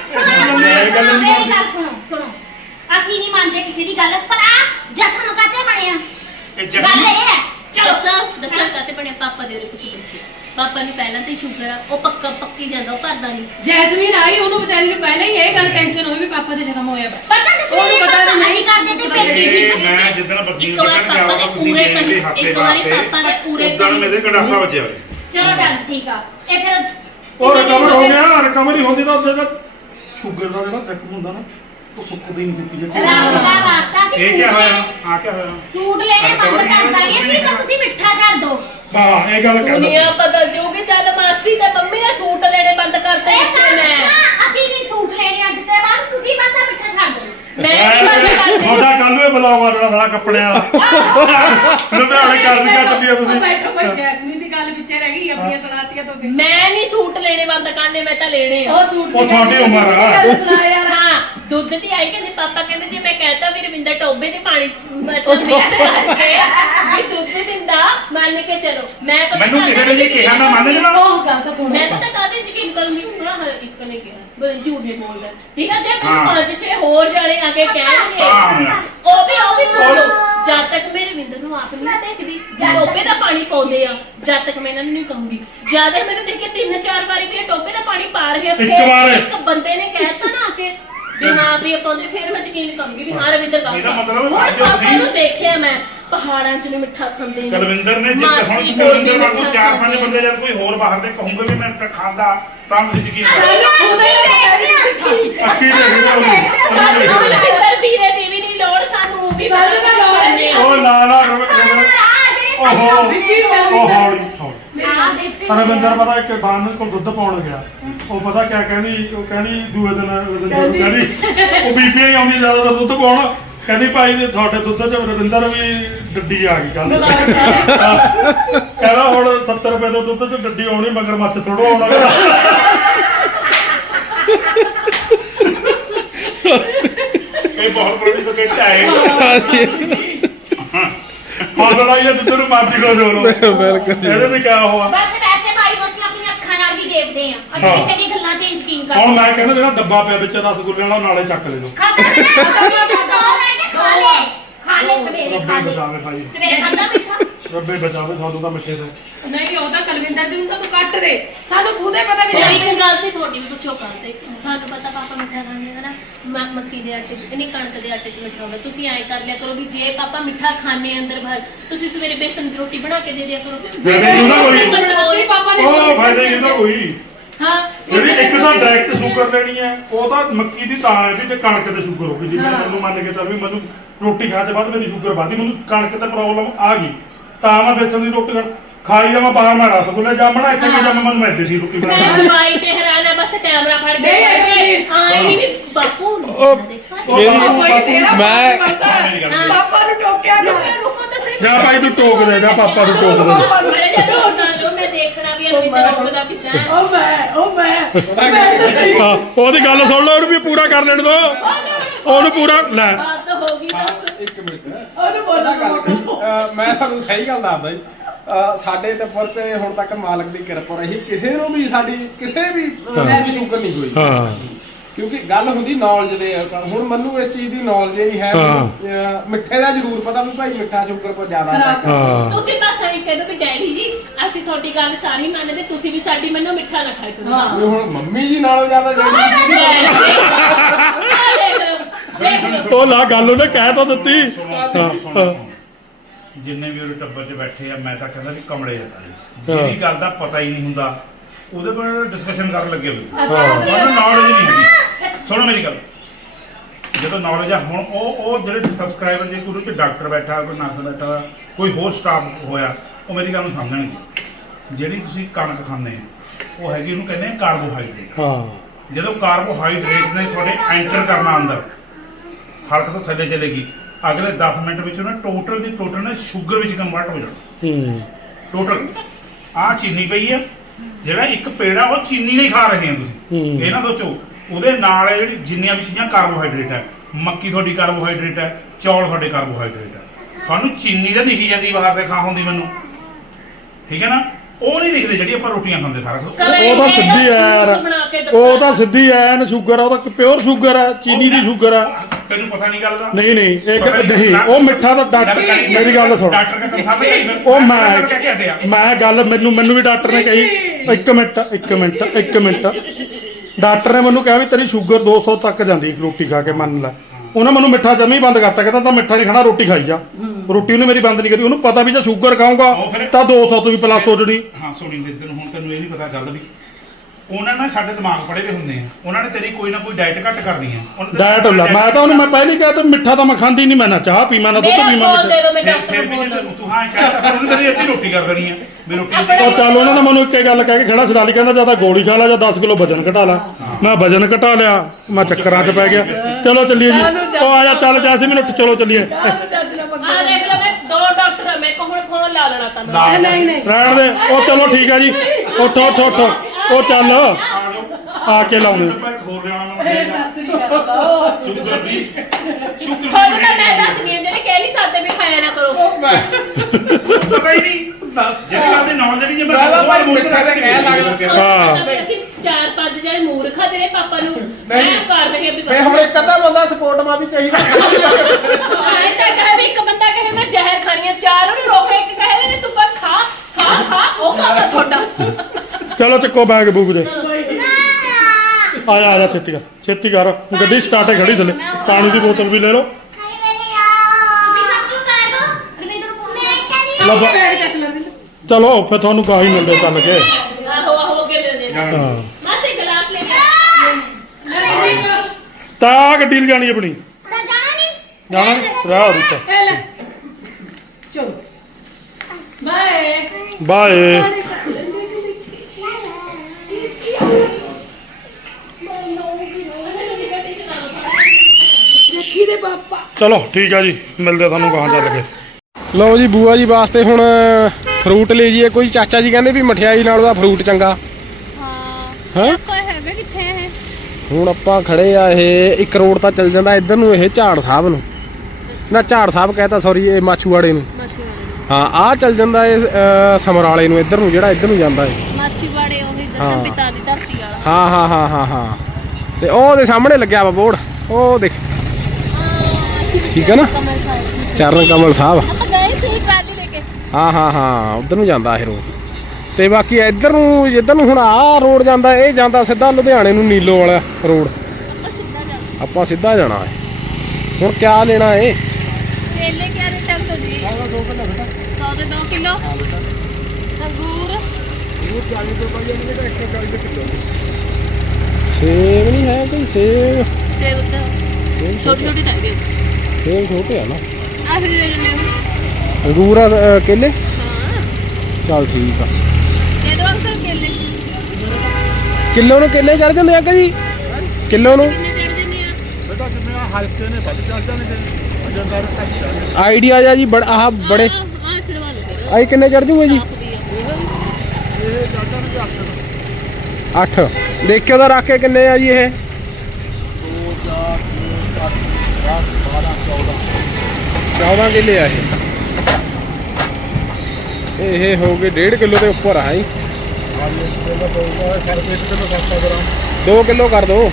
ਇਹ ਗੱਲ ਨਹੀਂ
ਮੇਰੀ ਗੱਲ ਸੁਣੋ ਅਸੀਂ ਨਹੀਂ ਮੰਨਦੇ ਕਿਸੇ ਦੀ ਗੱਲ ਪਰ ਆ ਜਖਮ ਕਾਤੇ ਬਣਿਆ
ਇਹ
ਗੱਲ
ਜਖਮ
ਇਹ ਹੈ
ਦੱਸਾਂ ਕਾਤੇ ਬਣੇ ਪਾਪਾ ਦੇ ਉਰੇ ਕੁਛ ਬੱਚੇ ਪਾਪਾ ਨੂੰ ਪਹਿਲਾਂ ਤੇ ਸ਼ੂਗਰ ਆ ਉਹ ਪੱਕੀ ਜਾਂਦਾ ਉਹ ਭਰਦਾ ਨਹੀਂ
ਜੈਸਮੀਨ ਆਈ ਉਹਨੂੰ ਵਿਚਾਰੀ ਨੂੰ ਪਹਿਲਾਂ ਹੀ ਇਹ ਗੱਲ ਟੈਨਸ਼ਨ ਹੋਈ ਵੀ ਪਾਪਾ ਦੇ ਜ਼ਖਮ ਹੋਇਆ ਵਾ
ਪਤਾ
ਉਹਨੂੰ
ਜਸਵੀਰ
ਪਤਾ
ਪਤਾ
ਵੀ
ਨਹੀਂ
ਨਹੀਂ
ਕਰਦੇ ਤੇ ਬੇਟੀ
ਇਹ
ਦੀ
ਮੈਂ ਜਿੱਦਣ ਬਰਸੀਨ
ਇੱਕ ਵਾਰ
ਚੱਕਣ ਗਿਆ
ਪਾਪਾ
ਵਾ
ਦੇ
ਤੁਸੀਂ
ਪੂਰੇ
ਮੇਰੇ ਹੱਥੇ
ਇੱਕ ਵਾਰੀ ਪਾਪਾ ਦੇ ਪੂਰੇ
ਉਦੋਂ ਮੇਰੇ ਕੰਡਾਸਾ ਵੱਜਿਆ ਹੋਇਆ
ਚਲੋ ਡਨ ਠੀਕ ਆ ਇਹ ਫਿਰ
ਉਹ ਰਿਕਵਰ ਹੋ ਗਿਆ ਰਿਕਵਰੀ ਹੁੰਦੀ ਤਾਂ ਜਿਹੜਾ ਸ਼ੂਗਰ ਦਾ ਜਿਹੜਾ ਜ਼ਖਮ ਹੁੰਦਾ ਨਾ ਉਹ ਸੁੱਕਦੀ ਨਹੀਂ ਦਿੱਤੀ ਜਾਂਦੀ
ਰੱਬ ਦਾ ਵਾਸਤਾ ਸੀ
ਇਹ ਕੀ ਹੋਇਆ ਆ ਕੀ ਹੋਇਆ
ਸੂਟ ਲੈਣੇ ਬੰਦ ਕਰ ਦਾਂਗੇ ਸੀ ਤਾਂ ਤੁਸੀਂ ਮਿੱਠਾ ਛੱਡ ਦੋ
ਹਾਂ ਇਹ ਗੱਲ ਕਰ
ਦੁਨੀਆ ਬਦਲ ਜੂਗੀ ਜਦ ਮਾਸੀ ਤੇ ਮੰਮੀ ਨੇ ਸੂਟ ਲੈਣੇ ਬੰਦ ਕਰਤੇ
ਇਹ
ਵਿੱਚੇ ਮੈਂ
ਅਸੀਂ ਨਹੀਂ ਸੂਟ ਲੈਣੇ ਅੱਜ ਤੇ ਬਾਅਦ ਤੁਸੀਂ ਬਸ ਆ ਮਿੱਠਾ ਛੱਡ ਦੋ
ਮੈਂ ਨਹੀਂ ਬੰਦ ਕਰਤੇ
ਤੁਹਾਡਾ ਕੱਲ ਨੂੰ ਬੁਲਾਵਾ ਜਿਹੜਾ ਸਾਡਾ ਕੱਪੜਿਆਂ ਵਾਲਾ ਲੁਧਿਆਣੇ ਕਰ ਵੀ ਚੱਲੀਏ ਤੁਸੀਂ
ਬੈਠੋ ਭਾਈ ਜੈਸਮੀਨ ਦੀ ਗੱਲ ਪਿੱਛੇ ਰਹਿ ਗਈ ਆਪਣੀਆਂ ਸੁਣਾਤੀਆਂ ਤੁਸੀਂ
ਮੈਂ ਨਹੀਂ ਸੂਟ ਲੈਣੇ ਬੰਦ ਕਰਨੇ ਮੈਂ ਤਾਂ ਲੈਣੇ ਆ
ਉਹ ਸੂਟ
ਉਹ ਤੁਹਾਡੀ ਉਮਰ ਆ।
ਗੱਲ ਸੁਣਾ ਯਾਰ
ਹਾਂ ਦੁੱਧ ਦੀ ਆਈ ਕਹਿੰਦੇ ਪਾਪਾ ਕਹਿੰਦੇ ਜੇ ਮੈਂ ਕਹਤਾ ਵੀ ਰਵਿੰਦਰ ਟੋਬੇ ਦੇ ਪਾਣੀ ਮਤਲਬ ਮਿਕਸ ਕਰਕੇ ਵੀ ਦੁੱਧ ਦਿੰਦਾ ਮੰਨ ਕੇ ਚਲੋ ਮੈਂ ਪਤਾ
ਮੈਨੂੰ ਕਿਸੇ ਨੇ ਜੀ ਕਿਹਾ ਮੈਂ ਮੰਨ ਜਾਣਾ
ਉਹ ਗੱਲ ਤਾਂ ਸੁਣ
ਮੈਂ ਪਤਾ ਕਾਹਦੇ ਯਕੀਨ ਕਰੂੰਗੀ ਥੋੜਾ ਹਰ ਇੱਕ ਨੇ ਕਿਹਾ ਝੂਠ ਨਹੀਂ ਬੋਲਦਾ ਠੀਕ ਆ ਜੇ ਮੈਨੂੰ
ਹਾਂ।
5-6 ਹੋਰ ਜਾਣੇ ਆ ਕੇ ਕਹਿਣਗੇ
ਹਾਂ।
ਉਹ ਵੀ ਸੁਣ ਲਓ ਜਦ ਤੱਕ ਮੇਰੇ ਰਵਿੰਦਰ ਨੂੰ ਆਪ ਨਹੀਂ ਦੇਖਦੀ ਜੇ ਟੋਬੇ ਦਾ ਪਾਣੀ ਪਾਉਂਦੇ ਆ ਜਦ ਤੱਕ ਮੈਂ ਇਹਨਾਂ ਨੂੰ ਨਹੀਂ ਕਹੂੰਗੀ ਜਦ ਇਹ ਮੈਨੂੰ ਦੇਖ ਕੇ 3-4 ਵਾਰੀ ਵੀ ਇਹ ਟੋਬੇ ਦਾ ਪਾਣੀ ਪਾ ਰਹੇ ਆ
ਇੱਕ ਵਾਰ।
ਇੱਕ ਬੰਦੇ ਨੇ ਕਹਿਤਾ ਨਾ ਆ ਕੇ ਵੀ ਹਾਂ ਵੀ ਇਹ ਪਾਉਂਦੇ ਫਿਰ ਮੈਂ ਯਕੀਨ ਕਰੂੰਗੀ ਵੀ ਹਾਂ ਰਵਿੰਦਰ ਕਰਦਾ
ਇਹਦਾ ਮਤਲਬ
ਹੁਣ
ਸਾਡੇ
ਪਾਪਾ ਨੂੰ
ਅਸੀਂ-
ਦੇਖਿਆ ਮੈਂ ਪਹਾੜਾਂ 'ਚ ਨੂੰ ਮਿੱਠਾ ਖਾਂਦੇ ਨੇ
ਕੁਲਵਿੰਦਰ ਨੇ ਜਿੱਤ ਹੁਣ
ਮਾਸੀ
ਕੁਲਵਿੰਦਰ
ਕੋਲ
ਵਾਂਗੂ
ਮਿੱਠਾ
4-5
ਖਾਂਦੇ
ਬੰਦੇ ਜਦ ਕੋਈ ਹੋਰ ਬਾਹਰ ਦੇ ਕਹੂੰਗੇ ਵੀ ਮੈਂ ਖਾਂਦਾ ਤਾਂ ਤੁਸੀਂ ਯਕੀਨ ਕਰੋ
ਸਾਨੂੰ ਉਹਦੇ ਨਾਲ
ਅੱਖੀ ਦੇਖਦਾ
ਸਾਨੂੰ
ਉਹ
ਰਵਿੰਦਰ ਵੀਰੇ ਦੀ ਵੀ ਨਹੀਂ ਲੋੜ ਸਾਨੂੰ ਉਹ ਵੀ
ਸਾਨੂੰ ਤਾਂ ਲੋੜ ਨਹੀਂ।
ਉਹ ਨਾ ਨਾ ਓਹੋ
ਵਿੱਕੀ
ਉਹ ਹੌਲੀ ਰਵਿੰਦਰ
ਰਵਿੰਦਰ
ਪਤਾ ਇੱਕ ਬਾਨ ਕੋਲ ਦੁੱਧ ਪਾਉਣ ਗਿਆ ਉਹ ਪਤਾ ਕਿਆ ਕਹਿੰਦੀ ਉਹ ਕਹਿੰਦੀ ਦੂਏ ਦਿਨ ਰਵਿੰਦਰ ਨੂੰ ਕਹਿੰਦੀ ਉਹ ਬੀਬੀ ਹੀ ਆਉਂਦੀ ਜ਼ਿਆਦਾ ਦੁੱਧ ਪਾਉਣ ਕਹਿੰਦੀ ਭਾਈ ਜੀ ਤੁਹਾਡੇ ਦੁੱਧ 'ਚ ਰਵਿੰਦਰ ਵੀ ਡੱਡੀ ਆ ਗਈ ਕੱਲ ਕਹਿੰਦਾ ਹੁਣ 70 ਰੁਪਏ ਦੇ ਦੁੱਧ 'ਚ ਡੱਡੀ ਆਉਣੀ ਮਗਰ ਮੱਛ ਥੋੜੋ ਆਉਣਾ
ਇਹ ਬਹੁਤ ਬੜੀ ਸਕੇਟ ਹੈ
ਹਾਂ ਲੜਾਈ ਹੈ ਦੁੱਧ ਨੂੰ ਮਰਜੀ ਕੋ ਜੋੜੋ ਇਹਦੇ ਵੀ ਕਿਆ ਹੋਆ
ਬਸ ਵੈਸੇ ਭਾਈ ਨੂੰ ਅਸੀਂ ਆਪਣੀਆਂ ਅੱਖਾਂ ਨਾਲ ਵੀ ਦੇਖਦੇ ਆ ਅਸੀਂ
ਹਾਂ।
ਕਿਸੇ ਦੀ ਗੱਲਾਂ ਤੇ ਯਕੀਨ
ਹੁਣ
ਕਰਦੇ
ਮੈਂ ਕਹਿੰਦਾ ਜਿਹੜਾ ਡੱਬਾ ਪਿਆ ਵਿੱਚ ਰਸਗੁੱਲੇ ਵਾਲਾ ਨਾਲੇ ਚੱਕ ਲੈ ਲਓ
ਖਾ ਲੈ ਸਵੇਰੇ ਖਾ
ਰੱਬੇ
ਲੈ
ਬਚਾਵੇ ਭਾਈ
ਸਵੇਰੇ ਖਾਂਦਾ ਮਿੱਠਾ
ਰੱਬੇ ਬਚਾਵੇ ਸਾਨੂੰ ਤਾਂ ਮਿੱਠੇ ਤੇ
ਨਹੀਂ ਉਹ ਤਾਂ ਕੁਲਵਿੰਦਰ ਦੀ ਨੂੰ ਤਾਂ ਤੂੰ ਕੱਟ ਦੇ ਸਾਨੂੰ ਖੁਦੇ ਪਤਾ ਵੀ
ਨਹੀਂ
ਨਹੀਂ
ਇੱਕ ਗੱਲ ਤੇ ਤੁਹਾਡੀ ਵੀ ਪੁੱਛੋ ਕੱਲ ਤੇ ਤੁਹਾਨੂੰ ਪਤਾ ਪਾਪਾ ਮਿੱਠਾ ਖਾਂਦੇ ਹੈ ਨਾ ਮੱਕੀ ਦੇ ਆਟੇ 'ਚ ਨਹੀਂ ਕਣਕ ਦੇ ਆਟੇ 'ਚ ਮਿੱਠਾ ਹੁੰਦਾ ਤੁਸੀਂ ਐਂ ਕਰ ਲਿਆ ਕਰੋ ਵੀ ਜੇ ਪਾਪਾ ਮਿੱਠਾ ਖਾਣੇ ਅੰਦਰ ਭਰ ਤੁਸੀਂ ਸਵੇਰੇ ਬੇਸਨ ਦੀ ਰੋਟੀ ਬਣਾ ਕੇ ਦੇ ਦਿਆ ਕਰੋ
ਫਾਇਦਾ ਨਹੀਂ ਨਾ ਕੋਈ।
ਬਣਾਉਣੀ ਪਾਪਾ ਨੇ
ਉਹ ਫਾਇਦਾ ਨਹੀਂ ਤਾਂ ਕੋਈ
ਹਾਂ
ਜਿਹੜੀ ਇੱਕ ਤਾਂ ਡਾਇਰੈਕਟ ਸ਼ੂਗਰ ਲੈਣੀ ਹੈ ਉਹ ਤਾਂ ਮੱਕੀ ਦੀ ਤਾਂ ਹੈ ਵੀ ਜੇ ਕਣਕ ਤੇ ਸ਼ੂਗਰ ਹੋ ਗਈ ਜਿਵੇਂ ਮੈਨੂੰ ਮੰਨ ਕੇ ਚੱਲ ਵੀ ਮੈਨੂੰ ਰੋਟੀ ਖਾਣ ਤੋਂ ਬਾਅਦ ਮੇਰੀ ਸ਼ੂਗਰ ਵਧੀ ਮੈਨੂੰ ਕਣਕ ਤੇ ਪ੍ਰੋਬਲਮ ਆ ਗਈ ਤਾਂ ਮੈਂ ਬੇਸਣ ਦੀ ਰੋਟੀ ਖਾਈ ਜਾਵਾਂ ਬਾਹਰ ਮੈਂ ਰਸਗੁੱਲੇ ਜਾਮਣਾ ਇੱਥੇ ਕਿ ਜਾਮਾ ਮੈਨੂੰ ਮੈਦੇ ਦੀ ਰੋਟੀ
ਮੈਂ
ਬਣਾ
ਜਵਾਈ ਤੇ ਹੈਰਾਨਾ ਬਸ ਪਾਸੇ ਕੈਮਰਾ ਫੜ ਕੇ
ਨਹੀਂ, ਨਹੀਂ।
ਹਾਂ ਇਹ ਵੀ ਬਾਪੂ
ਮੈਂ
ਪਾਪਾ ਨੂੰ ਟੋਕਿਆ ਨਾ
ਰੁਕੋ ਤਾਂ ਸਹੀ
ਜਾ ਭਾਈ ਤੂੰ ਟੋਕ ਦੇ ਜਾ ਪਾਪਾ ਨੂੰ ਟੋਕ ਦੇ
ਬੜੇ ਜਿਹਾ ਸੁਣਾ ਲਓ ਮੈਂ ਦੇਖਣਾ ਵੀ ਅਰਵਿੰਦਰ ਰੁਕਦਾ ਕਿੱਦਾਂ ਹੈ
ਉਹ ਮੈਂ ਤਾਂ ਸਹੀ
ਹਾਂ ਉਹਦੀ ਗੱਲ ਸੁਣ ਲਓ ਉਹਨੂੰ ਵੀ ਪੂਰਾ ਕਰ ਲੈਣ ਦੋ ਉਹਨੂੰ ਪੂਰਾ ਲੈ
ਬਾਤ ਹੋ ਗਈ ਬਸ
ਇੱਕ ਮਿੰਟ
ਉਹਨੂੰ ਬੋਲਣਾ
ਮੈਂ ਤੁਹਾਨੂੰ ਸਹੀ ਗੱਲ ਦੱਸਦਾ ਜੀ ਸਾਡੇ ਟੱਬਰ ਤੇ ਹੁਣ ਤੱਕ ਮਾਲਕ ਦੀ ਕਿਰਪਾ ਰਹੀ ਕਿਸੇ ਨੂੰ ਵੀ ਸਾਡੀ ਕਿਸੇ ਵੀ ਵੀ ਸ਼ੂਗਰ ਨਹੀਂ ਹੋਈ
ਹਾਂ
ਕਿਉਂਕਿ ਗੱਲ ਹੁੰਦੀ ਨੌਲੇਜ ਦੇ ਹੁਣ ਮੈਨੂੰ ਇਸ ਚੀਜ਼ ਦੀ ਨੌਲੇਜ ਨਹੀਂ ਹੈ ਮਿੱਠੇ ਦਾ ਜ਼ਰੂਰ ਪਤਾ ਵੀ ਭਾਈ ਮਿੱਠਾ ਸ਼ੂਗਰ ਕੋ ਜ਼ਿਆਦਾ ਹੈ
ਹਾਂ
ਤੁਸੀਂ ਬਸ ਇਹ ਕਹਿ ਦੋ ਕਿ ਡੈਡੀ ਜੀ ਅਸੀਂ ਤੁਹਾਡੀ ਗੱਲ ਸਾਰੀ ਮੰਨਦੇ ਤੁਸੀਂ ਵੀ ਸਾਡੀ ਮੈਨੂੰ ਮਿੱਠਾ ਨਾ ਖਾਇਆ ਕਰੋ
ਹਾਂ।
ਵੀ ਹੁਣ ਮੰਮੀ ਜੀ ਨਾਲੋਂ ਜ਼ਿਆਦਾ ਡੈਡੀ ਜੀ
ਉਹ ਲਾ ਗੱਲ ਉਹਨੇ ਕਹਿ ਤਾਂ ਦਿੱਤੀ ਹਾਂ
ਜਿੰਨੇ ਵੀ ਉਹਦੇ ਟੱਬਰ 'ਚ ਬੈਠੇ ਆ ਮੈਂ ਤਾਂ ਕਹਿੰਦਾ ਵੀ ਕਮਲੇ ਆ ਜਿਹੜੀ ਗੱਲ ਦਾ ਪਤਾ ਹੀ ਨਹੀਂ ਹੁੰਦਾ ਉਹਦੇ ਪਰ ਡਿਸਕਸ਼ਨ ਕਰਨ ਲੱਗੇ ਹੋਏ ਉਹਨੂੰ ਨੌਲੇਜ ਨਹੀਂ ਹੁੰਦੀ ਸੁਣੋ ਮੇਰੀ ਗੱਲ ਜਦੋਂ ਨੌਲੇਜ ਆ ਹੁਣ ਉਹ ਜਿਹੜੇ ਸਬਸਕ੍ਰਾਈਬਰ ਜੇ ਕੋਈ ਚ ਡਾਕਟਰ ਬੈਠਾ ਕੋਈ ਨਰਸ ਬੈਠਾ ਕੋਈ ਹੋਰ ਸਟਾਫ ਹੋਇਆ ਉਹ ਮੇਰੀ ਗੱਲ ਨੂੰ ਸਮਝਣਗੇ ਜਿਹੜੀ ਤੁਸੀਂ ਕਣਕ ਖਾਂਦੇ ਆ ਉਹ ਹੈਗੀ ਉਹਨੂੰ ਕਹਿੰਦੇ ਆ ਕਾਰਬੋਹਾਈਡਰੇਟ
ਹਾਂ
ਜਦੋਂ ਕਾਰਬੋਹਾਈਡਰੇਟ ਨੇ ਤੁਹਾਡੇ ਐਂਟਰ ਕਰਨਾ ਅੰਦਰ ਹਲਕ ਤੋਂ ਥੱਲੇ ਚਲੇਗੀ ਅਗਲੇ 10 ਮਿੰਟ ਵਿੱਚ ਉਹਨਾਂ ਟੋਟਲ ਨੇ ਸ਼ੂਗਰ ਵਿੱਚ ਕਨਵਰਟ ਹੋ ਜਾਣਾ ਟੋਟਲ ਆਹ ਚੀਨੀ ਪਈ ਹੈ ਜਿਹੜਾ ਇੱਕ ਪੇੜਾ ਉਹ ਚੀਨੀ ਨਹੀਂ ਖਾ ਰਹੇ ਆ ਤੁਸੀਂ ਇਹ ਨਾ ਸੋਚੋ ਉਹਦੇ ਨਾਲ ਜਿਹੜੀ ਜਿੰਨੀਆਂ ਵੀ ਚੀਜ਼ਾਂ ਕਾਰਬੋਹਾਈਡਰੇਟ ਹੈ ਮੱਕੀ ਤੁਹਾਡੀ ਕਾਰਬੋਹਾਈਡਰੇਟ ਹੈ ਚੌਲ ਤੁਹਾਡੇ ਕਾਰਬੋਹਾਈਡਰੇਟ ਹੈ ਤੁਹਾਨੂੰ ਚੀਨੀ ਤਾਂ ਦਿਖੀ ਜਾਂਦੀ ਬਾਹਰ ਦੇ ਖਾ ਹੁੰਦੀ ਮੈਨੂੰ ਠੀਕ ਹੈ ਨਾ ਉਹ ਨਹੀਂ ਦਿਖਦੇ ਜਿਹੜੀ ਆਪਾਂ ਰੋਟੀਆਂ ਖਾਂਦੇ ਸਾਰਾ ਕੁਝ
ਉਹ ਤਾਂ ਸਿੱਧੀ ਐ ਯਾਰ ਉਹ ਤਾਂ ਸਿੱਧੀ ਐ ਸ਼ੂਗਰ ਆ ਉਹ ਤਾਂ ਪਿਓਰ ਸ਼ੂਗਰ ਆ ਚੀਨੀ ਦੀ ਸ਼ੂਗਰ ਆ
ਤੈਨੂੰ ਪਤਾ ਨਹੀਂ ਗੱਲ ਦਾ
ਨਹੀਂ ਨਹੀਂ ਉਹ ਮਿੱਠਾ ਤਾਂ ਡਾਕਟਰ ਮੇਰੀ ਗੱਲ ਸੁਣ
ਡਾਕਟਰ ਕਹਿੰਦਾ ਸਾਹਿਬ
ਉਹ ਮੈਂ ਗੱਲ ਮੈਨੂੰ ਵੀ ਡਾਕਟਰ ਨੇ ਕਹੀ ਇੱਕ ਮਿੰਟ ਡਾਕਟਰ ਨੇ ਮੈਨੂੰ ਕਿਹਾ ਵੀ ਤੇਰੀ ਸ਼ੂਗਰ 200 ਤੱਕ ਜਾਂਦੀ ਰੋਟੀ ਖਾ ਕੇ ਮੰਨ ਲੈ ਉਹਨੇ ਮੈਨੂੰ ਮਿੱਠਾ ਜਮੀ ਬੰਦ ਕਰਤਾ ਕਹਿੰਦਾ ਤਾਂ ਮਿੱਠਾ ਨਹੀਂ ਖਾਣਾ ਰੋਟੀ ਖਾਈ ਜਾ ਰੋਟੀ ਉਹਨੇ ਮੇਰੀ ਬੰਦ ਨਹੀਂ ਕਰੀ ਉਹਨੂੰ ਪਤਾ ਵੀ ਜੇ ਸ਼ੂਗਰ ਖਾਊਂਗਾ ਤਾਂ 200 ਤੋਂ ਵੀ ਪਲੱਸ ਹੋ ਜਣੀ
ਹਾਂ ਸੁਣੀ ਜਿੱਦ ਨੂੰ ਹੁਣ ਤੈਨੂੰ ਇਹ ਨਹੀਂ ਪਤਾ ਗੱਲ ਵੀ ਉਹਨਾਂ ਨੇ ਸਾਡੇ ਦਿਮਾਗ ਪੜੇ ਵੀ ਹੁੰਦੇ ਆ ਉਹਨਾਂ ਨੇ ਤੇਰੀ ਕੋਈ ਨਾ ਕੋਈ ਡਾਈਟ ਘੱਟ ਕਰਨੀ ਆ
ਡਾਇਟ ਹੁੰਦਾ ਮੈਂ ਤਾਂ ਉਹਨੂੰ ਮੈਂ ਪਹਿਲੀ ਕਿਹਾ ਤੇ ਮਿੱਠਾ ਤਾਂ ਮੈਂ ਖਾਂਦੀ ਨਹੀਂ ਮੈਂ ਨਾ ਚਾਹ ਪੀਵਾਂ ਨਾ ਦੁੱਧ ਪੀਵਾਂ
ਦੇ ਦੋ ਮੈਂ
ਫਿਰ
ਡਾਕਟਰ
ਵੀ
ਨੂੰ
ਜੇ
ਬੋਲ
ਤੂੰ ਹਾਂ ਕਹਿੰਦਾ ਉਹਨੇ ਤੇਰੀ ਅੱਧੀ ਰੋਟੀ ਕਰ ਦੇਣੀ ਆ ਵੀ ਰੋਟੀ
ਉਹ ਚੱਲ ਉਹਨਾਂ ਨੇ ਮੈਨੂੰ ਇੱਕੇ ਗੱਲ ਕਹਿ ਕੇ ਖੜਾ ਛਡਾ ਲਈ ਕਹਿੰਦਾ ਜਾਂ ਤਾਂ ਗੋਲੀ ਖਾ ਲੈ ਜਾਂ 10 ਕਿਲੋ ਵਜਨ ਘਟਾ ਲੈ ਮੈਂ ਵਜਨ ਘਟਾ ਲਿਆ ਮੈਂ ਚੱਕਰਾਂ 'ਚ ਪੈ ਗਿਆ ਚਲੋ ਚੱਲੀਏ ਜੀ ਉਹ ਆ ਜਾ ਚੱਲ ਜੈਸੇ ਮੈਨੂੰ ਚਲੋ ਚੱਲੀਏ
ਆ ਦੇਖ ਲੈ ਮੈਂ 2 ਡਾਕਟਰ ਆ ਮੈਂ ਕੋਲ ਫੋਨ ਲਾ ਲੈਣਾ ਤਾਂ
ਨਹੀਂ
ਰਹਿਣ ਦੇ ਉਹ ਚਲੋ ਠੀਕ ਹੈ ਜੀ ਉੱਠੋ ਉਹ ਚੱਲ ਆ ਕੇ ਲਾਉਣੇ
ਹੋਰ ਲਿਆਉਣਾ ਸ਼ੂਗਰ ਵੀ ਸ਼ੂਗਰ
ਤੁਹਾਨੂੰ ਤਾਂ ਮੈਂ ਦੱਸਦੀ ਹਾਂ ਜਿਹੜੇ ਕਹਿ ਨਹੀਂ ਸਕਦੇ ਵੀ ਖਾਇਆ ਨਾ ਕਰੋ
ਪਤਾ ਹੀ ਨਹੀਂ ਜਿਹੜੀ ਗੱਲ ਦੀ ਨੌਲੇਜ ਨਹੀਂ ਜੇ ਮੈਂ
ਭਾਈ ਮਿੱਠਾ ਤਾਂ ਕਹਿ ਲੱਗਦਾ
ਹਾਂ।
ਅਸੀਂ 4-5 ਜਿਹੜੇ ਮੂਰਖ ਆ ਜਿਹੜੇ ਪਾਪਾ ਨੂੰ ਮੈਂ ਕਰ ਸਕੇ ਵੀ
ਤੇ ਹੁਣ ਇੱਕ ਅੱਧਾ ਬੰਦਾ ਸਪੋਰਟ ਮਾ ਵੀ ਚਾਹੀਦਾ
ਐਂ ਤਾਂ ਕਹੇ ਵੀ ਇੱਕ ਬੰਦਾ ਕਹੇ ਮੈਂ ਜ਼ਹਿਰ ਖਾਣੀ ਆ 4 ਨੂੰ ਰੋਕੇ ਇੱਕ ਕਹੇ ਨੇ ਤੂੰ ਬਸ ਖਾ ਉਹ ਕੰਮ ਆ ਤੁਹਾਡਾ
ਚਲੋ ਚੱਕੋ ਬੈਗ ਬੂਗ ਦੇ ਆ ਜਾ ਛੇਤੀ ਕਰ ਗੱਡੀ ਸਟਾਰਟ ਹੈ ਖੜੀ ਥੱਲੇ ਪਾਣੀ ਦੀ ਬੋਤਲ ਵੀ ਲੈ ਲਓ ਚਲੋ ਫਿਰ ਤੁਹਾਨੂੰ ਕਾਹੀ ਮਿਲਦੇ ਚੱਲ ਕੇ
ਆਹੋ ਕੇ ਮਿਲ ਜੇ
ਹਾਂ
ਮਾਸੀ ਗਲਾਸ ਲੈ ਜਾ
ਤਾਂ ਗੱਡੀ ਲਿਜਾਣੀ ਆਪਣੀ ਜਾਣਾ ਨਹੀਂ ਰਾਹ ਰੁਕ
ਚਲੋ ਬਾਏ
ਬਾਏ
ਰੱਖੀ ਦੇ ਪਾਪਾ
ਚਲੋ ਠੀਕ ਆ ਜੀ ਮਿਲਦੇ ਤੁਹਾਨੂੰ ਕਹਾਂ ਚੱਲ ਕੇ
ਲਓ ਜੀ ਬੂਆ ਜੀ ਵਾਸਤੇ ਹੁਣ ਫਰੂਟ ਲੈ ਜੀਏ ਕੋਈ ਚਾਚਾ ਜੀ ਕਹਿੰਦੇ ਵੀ ਮਠਿਆਈ ਨਾਲ ਦਾ ਫਰੂਟ ਚੰਗਾ ਹਾਂ
ਕੋਈ ਹੈਵੇ ਕਿੱਥੇ ਹੈ
ਹੁਣ ਆਪਾਂ ਖੜੇ ਆ ਇਹ 1 ਕਰੋੜ ਤਾਂ ਚੱਲ ਜਾਂਦਾ ਇੱਧਰ ਨੂੰ ਇਹ ਝਾੜ ਸਾਹਿਬ ਨੂੰ ਨਾ ਝਾੜ ਸਾਹਿਬ ਕਹਿਤਾ ਸੌਰੀ ਇਹ ਮਾਛੂਵਾੜੇ ਨੂੰ ਹਾਂ ਆਹ ਚੱਲ ਜਾਂਦਾ ਇਹ ਸਮਰਾਲੇ ਨੂੰ ਇੱਧਰ ਨੂੰ ਜਿਹੜਾ ਇੱਧਰ ਨੂੰ ਜਾਂਦਾ ਹੈ
ਮਾਛੀਵਾੜੇ ਉਹੀ ਦਸਮ ਪਿਤਾ ਦੀ ਧਰਤੀ ਵਾਲਾ
ਹਾਂ ਤੇ ਉਹ ਦੇ ਸਾਹਮਣੇ ਲੱਗਿਆ ਵਾ ਬੋਰਡ ਉਹ ਦੇਖ ਠੀਕ ਹੈ ਨਾ ਚਰਨ ਕਮਲ ਸਾਹਿਬ
ਆਪਾਂ ਗਏ ਸੀ ਟਰਾਲੀ ਲੈ ਕੇ
ਹਾਂ ਉਧਰ ਨੂੰ ਜਾਂਦਾ ਇਹ ਰੋਡ ਤੇ ਬਾਕੀ ਇੱਧਰ ਨੂੰ ਜਿੱਧਰ ਨੂੰ ਹੁਣ ਆਹ ਰੋਡ ਜਾਂਦਾ ਇਹ ਜਾਂਦਾ ਸਿੱਧਾ ਲੁਧਿਆਣੇ ਨੂੰ ਨੀਲੋ ਵਾਲਾ ਰੋਡ ਆਪਾਂ ਸਿੱਧਾ ਜਾਣਾ ਹੈ ਹੁਣ ਕਿਆ ਲੈਣਾ ਏ
ਕੇਲੇ ਕਿਆ ਰੇਟ ਹੈ ਜੀ 100 ਦੇ 2 ਕਿਲੋ ਅੰਗੂਰ
ਸੇਬ ਨਹੀਂ ਹੈ ਕੋਈ ਸੇਬ
ਸੇਬ ਤਾਂ ਛੋਟੀ ਚਾਹੀਦੀ
ਸੇਬ ਛੋਟੇ ਆ ਨਾ
ਆ ਫਿਰ ਲੈ ਲੈਣੇ
ਅੰਗੂਰ ਕੇਲੇ
ਹਾਂ
ਚੱਲ ਠੀਕ ਆ
ਦੇ ਦੋ ਅੰਕਲ ਕੇਲੇ
ਕਿਲੋ ਨੂੰ ਕਿੰਨੇ ਚੜ ਜਾਂਦੇ ਆ ਕਿ ਜੀ ਕਿਲੋ ਨੂੰ
ਬੇਟਾ ਜਿਵੇਂ ਆ ਹਲਕੇ ਨੇ ਵੱਧ ਚੱਲ ਜਾਣਗੇ ਅਜੰਦਾਰ ਘੱਟ ਜਾਣਗੇ
ਆਈਡੀਆ ਜਾਂ ਜੀ ਆਹ ਬੜੇ
ਆ ਛੜਵਾ ਲਓ ਫਿਰ
ਆਈ ਕਿੰਨੇ ਚੜ ਜੂਗੇ ਜੀ
ਇਹ ਚੱਲ ਜਾਣਗੇ 8
8 ਦੇਖਿਓ ਤਾਂ ਰੱਖ ਕੇ ਕਿੰਨੇ ਆ ਜੀ ਇਹ
2 4 7 8 12 14
14 ਕਿੱਲੇ ਆ ਇਹ ਹੋ ਗਏ 1.5 ਕਿਲੋ ਦੇ ਉੱਪਰ ਆ ਜੀ
ਆ ਇਹ ਕਿਲੋ ਪਊਗਾ ਸਰ 1 ਕਿਲੋ 700 ਗ੍ਰਾਮ
2 ਕਿਲੋ ਕਰ ਦੋ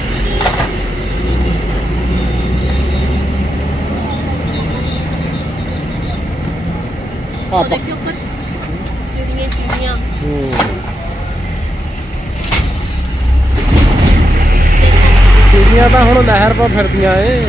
ਉਹ ਦੇਖਿਓ ਉੱਪਰ ਜਿਹੜੀਆਂ ਚੀੜੀਆਂ
ਚਿੜੀਆਂ ਤਾਂ ਹੁਣ ਨਹਿਰ 'ਪਾ ਫਿਰਦੀਆਂ ਏ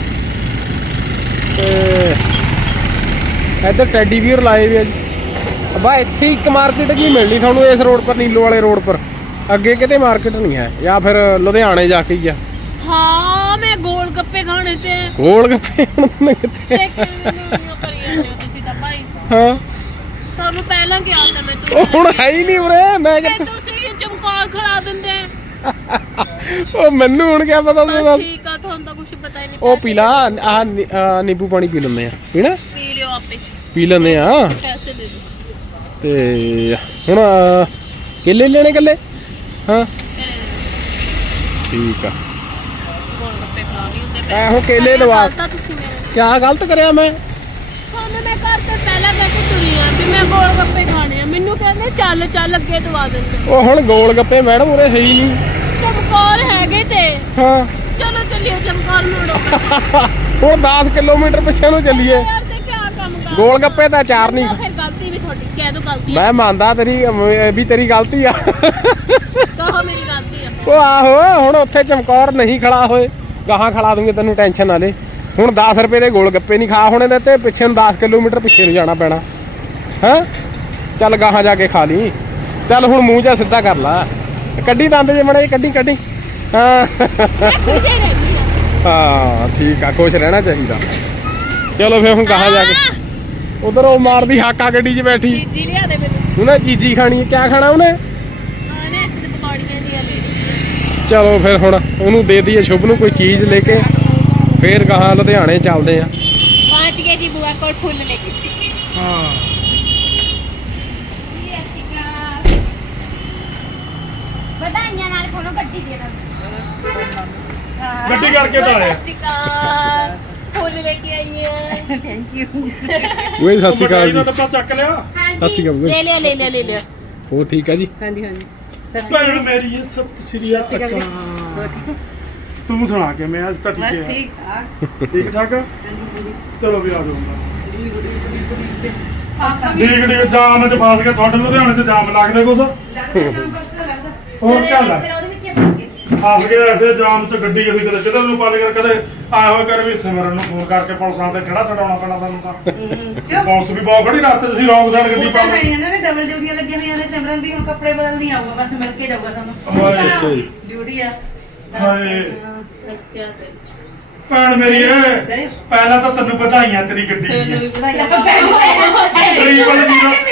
ਤੇ ਇੱਧਰ ਟੈਡੀ ਵੀਰ ਲਾਏ ਵੇ ਆ ਜੀ ਬਾ ਇੱਥੇ ਇੱਕ ਮਾਰਕੀਟ ਜੀ ਮਿਲਣੀ ਤੁਹਾਨੂੰ ਇਸ ਰੋਡ ਪਰ ਨੀਲੋ ਵਾਲੇ ਰੋਡ ਪਰ ਅੱਗੇ ਕਿਤੇ ਮਾਰਕੀਟ ਨਹੀਂ ਹੈ ਜਾਂ ਫਿਰ ਲੁਧਿਆਣੇ ਜਾ ਕੇ ਹੀ ਆ
ਹਾਂ ਮੈਂ ਗੋਲ ਗੱਪੇ ਖਾਣੇ ਤੇ
ਗੋਲ ਗੱਪੇ ਹੁਣ ਕਿਤੇ
ਤੇ ਕਿਉਂ ਕਰੀ ਜਾਂਦੇ ਹੋ ਤੁਸੀਂ ਤਾਂ ਭਾਈ
ਹਾਂ
ਤੁਹਾਨੂੰ ਪਹਿਲਾਂ ਕਿਹਾ ਤਾਂ ਮੈਂ
ਉਹ ਹੁਣ ਹੈ ਹੀ ਨਹੀਂ ਉਰੇ ਮੈਂ
ਤੇ
ਕਿੱਥੇ
ਤੁਸੀਂ ਇਹ ਚਮਕੌਰ ਖੜਾ ਦਿੰਦੇ
ਉਹ ਮੈਨੂੰ ਹੁਣ ਕਿਆ ਪਤਾ ਤੂੰ
ਬਸ ਠੀਕ ਆ ਤੁਹਾਨੂੰ ਤਾਂ ਕੁਝ ਪਤਾ ਹੀ ਨਹੀਂ
ਉਹ ਪੀ ਲਾ ਆਹ ਨਿੰਬੂ ਪਾਣੀ ਪੀ ਲੈਂਦੇ ਆ ਪੀਣਾ
ਪੀ ਲਿਓ ਆਪੇ
ਪੀ ਲੈਂਦੇ ਆ
ਪੈਸੇ ਦੇ ਦਿਓ
ਤੇ ਹੁਣ ਕੇਲੇ ਲੈਣੇ ਕੱਲੇ ਹਾਂ ਠੀਕ ਆ
ਗੋਲ ਗੱਪੇ ਖਾ ਲਈ ਹੁੰਦੇ
ਐ ਹੁਣ ਕੇਲੇ ਲਵਾ
ਤਾਂ ਤੁਸੀਂ ਮੇਰੇ
ਕਿਆ ਗਲਤ ਕਰਿਆ ਮੈਂ
ਤੁਹਾਨੂੰ ਮੈਂ ਘਰ ਤੋਂ ਪਹਿਲਾਂ ਕਹਿ ਕੇ ਤੁਰੀ ਆ ਵੀ ਮੈਂ ਗੋਲ ਗੱਪੇ ਖਾਣੇ ਆ ਮੈਨੂੰ ਕਹਿੰਦੇ ਚੱਲ ਚੱਲ ਅੱਗੇ ਦਵਾ ਦਿੰਦੇ
ਉਹ ਹੁਣ ਗੋਲ ਗੱਪੇ ਮੈਡਮ ਉਰੇ ਹੈ ਹੀ ਨਹੀਂ
ਚਮਕੌਰ ਹੈਗੇ ਤੇ
ਹਾਂ
ਚਲੋ ਚੱਲਿਓ ਚਮਕੌਰ ਮੋੜੋ
ਹੁਣ 10 ਕਿਲੋਮੀਟਰ ਪਿੱਛੇ ਨੂੰ ਚੱਲੀਏ
ਯਾਰ ਤੇ ਕੀ ਕੰਮ ਕਰ
ਗੋਲ ਗੱਪੇ ਤਾਂ ਚਾਰ ਨਹੀਂ
ਫਿਰ ਗਲਤੀ ਵੀ ਤੁਹਾਡੀ ਕਹਿ ਦੋ ਗਲਤੀ
ਮੈਂ ਮੰਨਦਾ ਤੇਰੀ ਵੀ ਤੇਰੀ ਗਲਤੀ ਆ
ਕਹੋ ਮੇਰੀ ਗਲਤੀ ਆ
ਉਹ ਆਹੋ ਹੁਣ ਉੱਥੇ ਚਮਕੌਰ ਨਹੀਂ ਖੜਾ ਹੋਏ ਗਾਹਾਂ ਖੜਾ ਦੂੰਗੇ ਤੈਨੂੰ ਟੈਨਸ਼ਨ ਨਾ ਲੈ ਹੁਣ 10 ਰੁਪਏ ਦੇ ਗੋਲ ਗੱਪੇ ਨਹੀਂ ਖਾ ਹੋਣੇ ਤੇ ਪਿੱਛੇ ਨੂੰ 10 ਕਿਲੋਮੀਟਰ ਪਿੱਛੇ ਨੂੰ ਜਾਣਾ ਪੈਣਾ ਹਾਂ ਚੱਲ ਗਾਹਾਂ ਜਾ ਕੇ ਖਾ ਲਈ ਚੱਲ ਹੁਣ ਮੂੰਹ ਜਾ ਸਿੱਧਾ ਕਰ ਲਾ ਕੱਢੀ ਦੰਦ ਜੇ ਮੜੇ ਕੱਢੀ ਹਾਂ
ਮੈਂ ਖੁਸ਼ ਹੀ ਰਹਿੰਦੀ ਆ
ਹਾਂ ਠੀਕ ਆ ਖੁਸ਼ ਰਹਿਣਾ ਚਾਹੀਦਾ ਚਲੋ ਫਿਰ ਹੁਣ ਗਾਹਾਂ ਜਾ ਕੇ ਉਧਰ ਉਹ ਮਾਰਦੀ ਹਾਕਾ ਗੱਡੀ 'ਚ ਬੈਠੀ
ਜੀ ਲਿਆ ਦੇ ਮੈਨੂੰ
ਉਹਨੇ ਚੀਜ਼ੀ ਖਾਣੀ ਹੈ ਕਿਆ ਖਾਣਾ ਉਹਨੇ
ਆਨੇ ਇੱਕ ਪਕੌੜੀਆਂ ਦੀਆਂ ਲੈ
ਚਲੋ ਫਿਰ ਹੁਣ ਉਹਨੂੰ ਦੇ ਦਈਏ ਸ਼ੁਭ ਨੂੰ ਕੋਈ ਚੀਜ਼ ਲੈ ਕੇ ਫੇਰ ਗਾਹਾਂ ਲੁਧਿਆਣੇ ਚੱਲਦੇ ਆ
ਪਹੁੰਚ ਗਏ ਜੀ ਬੁਆ ਕੋਲ ਫੁੱਲ ਲੈ ਕੇ
ਹਾਂ
ਵਧਾਈਆਂ ਨਾਲ ਕੋਲੋਂ ਗੱਡੀ ਦੇ ਦਾਂ
ਗੱਡੀ ਕਰਕੇ ਤਾਂ ਆਇਆ
ਸਤਿ ਸ਼੍ਰੀ ਅਕਾਲ ਫੁੱਲ ਲੈ ਕੇ ਆਈ ਹੈ
ਉਹ ਸਤਿ ਸ਼੍ਰੀ ਅਕਾਲ ਜੀ
ਦਾ ਡੱਬਾ ਚੱਕ ਲਿਆ
ਸਤਿ ਸ਼੍ਰੀ ਅਕਾਲ
ਲੈ ਲਿਆ ਲੈ ਲਿਆ ਲੈ ਲਿਆ
ਹੋਰ ਠੀਕ ਆ ਜੀ
ਹਾਂਜੀ ਹਾਂਜੀ
ਭੈਣ ਮੇਰੀ ਸਤਿ ਸ੍ਰੀ ਅਕਾਲ ਤੂੰ ਸੁਣਾ ਕੇ ਮੈਂ ਅੱਜ ਤਾਂ
ਬਸ
ਠੀਕ ਹੈ
ਠੀਕ ਠਾਕ
ਠੀਕ ਠਾਕ ਚਲੋ ਵੀ ਆ ਜਾਊਗਾ ਡੀਕ ਡੀਕ ਜਾਮ ਚ ਫਸ ਕੇ ਤੁਹਾਡੇ ਲੁਧਿਆਣੇ ਤੇ ਜਾਮ ਲੱਗਦਾ ਕੁਛ ਹੋਰ ਚੱਲ
ਫਿਰ ਉਹਦੇ ਵਿੱਚ ਹੀ ਫਸ ਗਏ
ਫਸ ਗਏ ਐਸੇ ਜਾਮ ਚ ਗੱਡੀ ਕਦੇ ਕਿਤੇ ਕਿਧਰ ਨੂੰ ਪਾਲੇ ਕਦੇ ਆਇਆ ਹੋਇਆ ਕਰ ਵੀ ਸਿਮਰਨ ਨੂੰ ਫੋਨ ਕਰਕੇ ਪੁਲਿਸਾਂ ਤੇ ਖੜਾ ਛਡਾਉਣਾ ਪੈਣਾ ਸਾਨੂੰ ਤਾਂ ਪੁਲਿਸ ਵੀ ਬਹੁਤ ਖੜੀ ਰਾਤ ਤੁਸੀਂ ਰੌਂਗ ਸਾਈਡ ਗੱਡੀ ਪਾ ਲਈ
ਇਹਨਾਂ ਨੇ ਡਬਲ ਡਿਊਟੀਆਂ ਲੱਗੀਆਂ ਹੋਈਆਂ ਨੇ ਸਿਮਰਨ ਵੀ ਹੁਣ ਕੱਪੜੇ ਬਦਲ ਨਹੀਂ ਆਊਗਾ ਬਸ ਮਿਲ ਕੇ ਜਾਊਗਾ ਸਾਨੂੰ
ਅੱਛਾ ਜੀ
ਡਿਊਟੀ ਆ
ਹਾਏ
ਬਸ ਕੀ ਕਰੇ
ਭੈਣ ਮੇਰੀ ਏ ਪਹਿਲਾਂ ਤਾਂ ਤੈਨੂੰ ਵਧਾਈਆਂ ਤੇਰੀ ਗੱਡੀ
ਤੈਨੂੰ ਵੀ
ਦੀਆਂ
ਵਧਾਈਆਂ
ਤਕਰੀਬਨ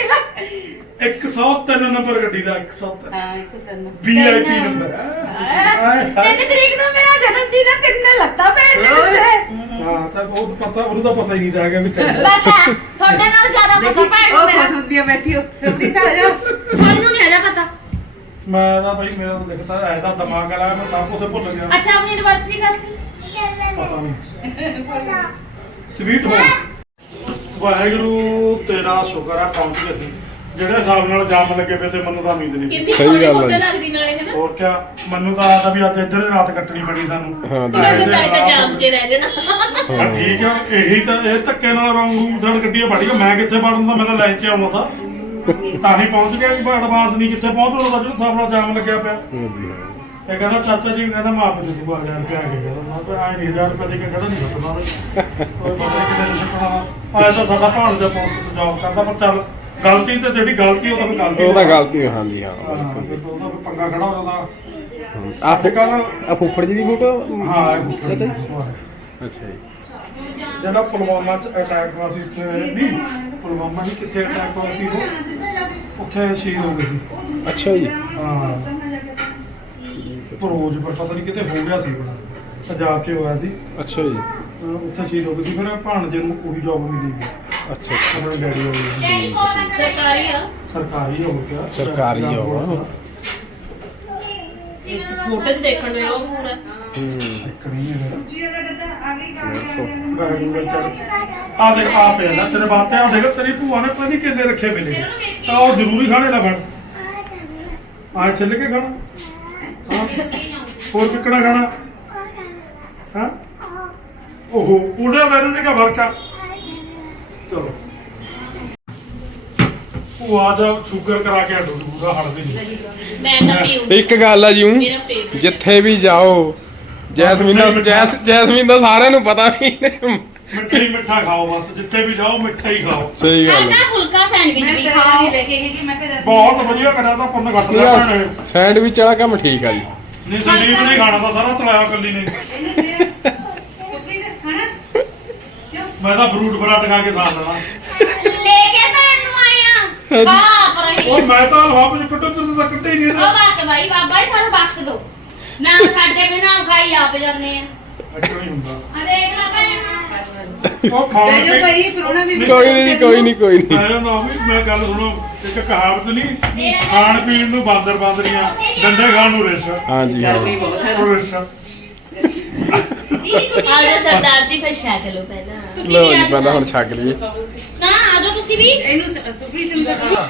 103 ਨੰਬਰ ਗੱਡੀ ਦਾ 103
ਹਾਂ 103
VIP ਨੰਬਰ ਹਾਏ
ਤਿੰਨ ਤਰੀਕ ਨੂੰ ਮੇਰਾ ਜਨਮ ਦਿਨ ਹੈ ਤਿੰਨ ਲੱਤਾਂ ਪੈਣ ਦੇ ਵਿੱਚ
ਹਾਂ ਤਾਂ ਉਹ ਪਤਾ ਉਹਨੂੰ ਤਾਂ ਪਤਾ ਹੀ ਨਹੀਂ ਹੈਗਾ ਵੀ ਤੈਨੂੰ
ਪਤਾ ਤੁਹਾਡੇ ਨਾਲ ਜ਼ਿਆਦਾ ਪਤਾ ਭੈਣ ਨੂੰ
ਉਹ
ਮੇਰਾ
ਖੁਸ਼ ਹੁੰਦੀ ਆ ਬੈਠੀ ਹੋ ਸਭੀ ਤਾਂ ਆ ਜਾ
ਤੁਹਾਨੂੰ ਨਹੀਂ ਹੈਗਾ ਪਤਾ
ਮੈਂ ਤਾਂ ਭਾਈ ਮੇਰਾ ਤਾਂ ਦਿਖਦਾ ਐਸਾ ਦਿਮਾਗ ਵਾਲਾ ਮੈਂ ਸਭ ਕੁਝ ਭੁੱਲ ਗਿਆ
ਅੱਛਾ ਆਪਣੀ ਐਨਵਰਸਰੀ ਕਰਤੀ
ਪਤਾ ਨਹੀਂ ਸਵੀਟ ਹੋਮ ਵਾਹਿਗੁਰੂ ਤੇਰਾ ਸ਼ੁਕਰ ਹੈ ਪਹੁੰਚ ਗਏ ਸੀ ਜਿਹੜੇ ਹਿਸਾਬ ਨਾਲ ਜਾਮ ਲੱਗੇ ਪਏ ਤੇ ਮੈਨੂੰ ਤਾਂ ਉਮੀਦ ਨਹੀਂ ਸੀ।
ਕਿੰਨੀ
ਸਹੀ
ਸੋਹਣੀ
ਗੱਲ ਆ
ਫੋਟੋ
ਜੀ।
ਲੱਗਦੀ ਨਾਲੇ ਹੈ ਨਾ
ਹੋਰ ਕਿਆ ਮੈਨੂੰ ਤਾਂ ਆਦਾ ਵੀ ਅੱਜ ਇੱਧਰ ਹੀ ਰਾਤ ਕੱਟਣੀ ਪੜੀ ਸਾਨੂੰ
ਹਾਂ ਜੀ।
ਮੈਂ ਤਾਂ ਜਾਮ 'ਚ ਰਹਿ ਜਾਣਾ
ਹਾਂ ਠੀਕ ਆ ਇਹੀ ਤਾਂ ਇਹ ਧੱਕੇ ਨਾਲ ਰੌਂਗ ਰੂਮ ਸਾਡ ਗੱਡੀਆਂ ਫੜ ਗਿਆ ਮੈਂ ਕਿੱਥੇ ਵੜਨ ਦਾ ਮੈਂ ਤਾਂ ਲਾਈਨ 'ਚ ਆਉਣਾ ਤਾਂ ਹੀ ਪਹੁੰਚ ਗਿਆ ਕਿ ਐਡਵਾਂਸ ਨਹੀਂ ਕਿੱਥੇ ਪਹੁੰਚਣਾ ਤਾਂ ਜਿਹੜਾ ਹਿਸਾਬ ਨਾਲ ਜਾਮ ਲੱਗਿਆ ਪਿਆ
ਹਾਂ ਜੀ ਹਾਂ
ਇਹ ਕਹਿੰਦਾ ਚਾਚਾ ਜੀ ਕਹਿੰਦਾ ਮਾਫ ਦੇ ਦੂਗਾ 1000 ਰੁਪਏ ਆ ਕੇ ਕਹਿੰਦਾ ਮੈਂ ਤਾਂ ਆਏ ਨਹੀਂ 1000 ਰੁਪਏ ਦੇ ਕੇ ਕਹਿੰਦਾ ਨਹੀਂ ਸਕਦਾ ਉਹ ਬੰਦੇ ਕਿਤੇ ਨਹੀਂ ਸਕਦਾ ਆਇਆ ਤਾਂ ਸਾਡਾ ਭਾਣ ਦਾ ਪੁਲਿਸ ਚ ਜੌਬ ਕਰਦਾ ਪਰ ਚੱਲ ਗਲਤੀ ਤੇ ਜਿਹੜੀ ਗਲਤੀ ਉਹ ਤਾਂ ਵੀ ਗਲਤੀ
ਉਹ ਤਾਂ ਗਲਤੀ ਹਾਂ ਜੀ ਹਾਂ
ਹਾਂ,
ਬਿਲਕੁਲ
ਉਹਦਾ ਵੀ ਪੰਗਾ ਖੜਾ ਹੋ ਜਾਂਦਾ
ਆ ਫੁੱਫੜ ਜੀ ਦੀ ਫੋਟੋ
ਹਾਂ
ਅੱਛਾ ਜੀ
ਜਿਹੜਾ ਪੁਲਵਾਮਾ ਚ ਅਟੈਕ ਹੋਇਆ ਸੀ ਉੱਥੇ ਨਹੀਂ ਪੁਲਵਾਮਾ ਨਹੀਂ ਕਿੱਥੇ ਅਟੈਕ ਹੋਇਆ ਸੀ ਉਹ ਉੱਥੇ ਸ਼ਹੀਦ ਹੋ ਗਏ ਸੀ
ਅੱਛਾ ਜੀ
ਹਾਂ ਫਿਰੋਜ਼ਪੁਰ ਪਤਾ ਨਹੀਂ ਕਿਤੇ ਹੋ ਗਿਆ ਸੀ ਬਣਾ ਪੰਜਾਬ 'ਚ ਹੋਇਆ ਸੀ।
ਅੱਛਾ ਜੀ।
ਉੱਥੇ ਸ਼ਹੀਦ ਹੋ ਗਈ ਸੀ, ਫਿਰ ਭਾਣਜੇ ਨੂੰ ਉਹੀ ਜੌਬ ਮਿਲੀ ਗਈ।
ਅੱਛਾ
ਆਪਣੇ ਡੈਡੀ ਹੋ ਗਏ
ਸਰਕਾਰੀ ਆ
ਸਰਕਾਰੀ ਹੋ ਗਿਆ।
ਸਰਕਾਰੀ ਆ ਉਹ।
ਫੋਟੋ 'ਚ ਦੇਖਣ ਨੂੰ ਉਹ ਪੂਰਾ
ਇੱਕ ਨਹੀਂ ਹੈ ਆ ਦੇਖ ਆ ਪਿਆ ਨਾ ਤੇਰੇ ਬਾਤੇ ਆ ਦੇਖ ਤੇਰੀ ਭੂਆ ਨੇ ਪਤਾ ਨਹੀਂ ਕਿੰਨੇ ਰੱਖੇ ਮਿਲੇ ਤਾਂ ਉਹ ਜ਼ਰੂਰੀ ਖਾਣੇ ਲਾ ਫੜ ਆ ਛਿੱਲ ਕੇ ਖਾਣਾ ਹਾਂ ਹੋਰ ਕਿੱਕਣਾ ਖਾਣਾ ਹਾਂ ਓਹੋ ਉਹਦੇ ਮੇਰੇ ਤੇ ਕਾ ਫਰਕਾ ਚਲੋ ਉਹ ਆ ਜਾ ਸ਼ੂਗਰ ਕਰਾ ਕੇ ਹਟੋ ਪੂਰਾ ਹਟ ਵੀ ਨਹੀਂ
ਮੈਂ ਤਾਂ ਪੀਊਂ
ਇੱਕ ਗੱਲ ਆ ਜੀ ਊਂ,
ਮੇਰਾ ਫੇਵਰਟ
ਜਿੱਥੇ ਵੀ ਜਾਓ ਜੈਸਮੀਨ ਦਾ ਸਾਰਿਆਂ ਨੂੰ ਪਤਾ ਵੀ
ਮਿੱਠਾ ਹੀ ਮਿੱਠਾ ਖਾਓ ਬਸ ਜਿੱਥੇ ਵੀ ਜਾਓ ਮਿੱਠਾ ਹੀ ਖਾਓ
ਸਹੀ ਗੱਲ ਹੈ।
ਆਹ ਫੁਲਕਾ ਸੈਂਡਵਿਚ
ਮੈਂ
ਵੀ
ਤਾਂ
ਖਾਓ
ਲੈ ਕੇ ਗਈ ਮੈਂ ਕਿਹਾ
ਬਹੁਤ ਵਧੀਆ ਕਰਿਆ ਤਾਂ ਪੁੰਨ ਘੱਟ ਲਿਆ ਭੈਣੇ
ਸੈਂਡਵਿਚ ਵਾਲਾ ਕੰਮ ਠੀਕ ਆ ਜੀ।
ਨਹੀਂ ਸੰਦੀਪ ਨੇ ਖਾਣਾ ਤਾਂ ਸਾਰਾ ਤਲਾਇਆ ਕੱਲੀ ਨੇ
ਚੁੱਪੀ ਦੇ ਖਾਣਾ ਕਿਉਂ
ਮੈਂ ਤਾਂ ਫਰੂਟ ਫਰਾਟ ਖਾ ਕੇ ਸਾਹ ਲੈਣਾ
ਲੈ ਕੇ ਭੈਣ ਨੂੰ ਆਇਆ ਬਾਪ ਰਹੀ
ਉਹ ਮੈਂ ਤਾਂ ਹਵਾ ਵਿੱਚ ਕੱਢੋ ਤੇ ਤਾਂ ਕੱਢੇ ਹੀ ਨਹੀਂ
ਉਹ ਬਸ ਬਾਈ ਬਾਬਾ ਜੀ ਸਾਨੂੰ ਬਖਸ਼ ਦਿਓ ਨਾ ਸਾਡੇ ਬਿਨਾਂ ਖਾਈ ਆਪ ਜਾਂਦੇ ਆ
ਅੱਛਾ ਨਹੀਂ ਹੁੰਦਾ
ਆ ਦੇਖ ਲੈ ਭੈਣ
ਉਹ ਖਾਣ
ਲੈ ਜਾਓ ਭਾਈ ਪਰੋਣਾ ਵੀ
ਕੋਈ ਨਹੀਂ
ਮੈਂ ਨਾ ਵੀ ਮੈਂ ਗੱਲ ਸੁਣੋ ਇੱਕ ਕਹਾਵਤ ਨਹੀਂ ਖਾਣ ਪੀਣ ਨੂੰ ਬਾਂਦਰ ਬਾਂਦਰੀਆਂ ਡੰਡੇ ਖਾਣ ਨੂੰ ਰਿਸ਼
ਹਾਂਜੀ ਹਾਂ।
ਉਹ ਰਿਸ਼
ਆਜੋ ਸਰਦਾਰ ਜੀ ਫਿਰ ਛਕ ਲਓ ਪਹਿਲਾਂ
ਤੁਸੀਂ
ਲਓ
ਵੀ
ਜੀ
ਆ
ਪਹਿਲਾਂ ਹੁਣ ਛੱਕ ਲਈਏ।
ਨਾ ਆਜੋ ਤੁਸੀਂ ਵੀ
ਇਹਨੂੰ ਸੁਪਰੀ ਤੈਨੂੰ ਤਾਂ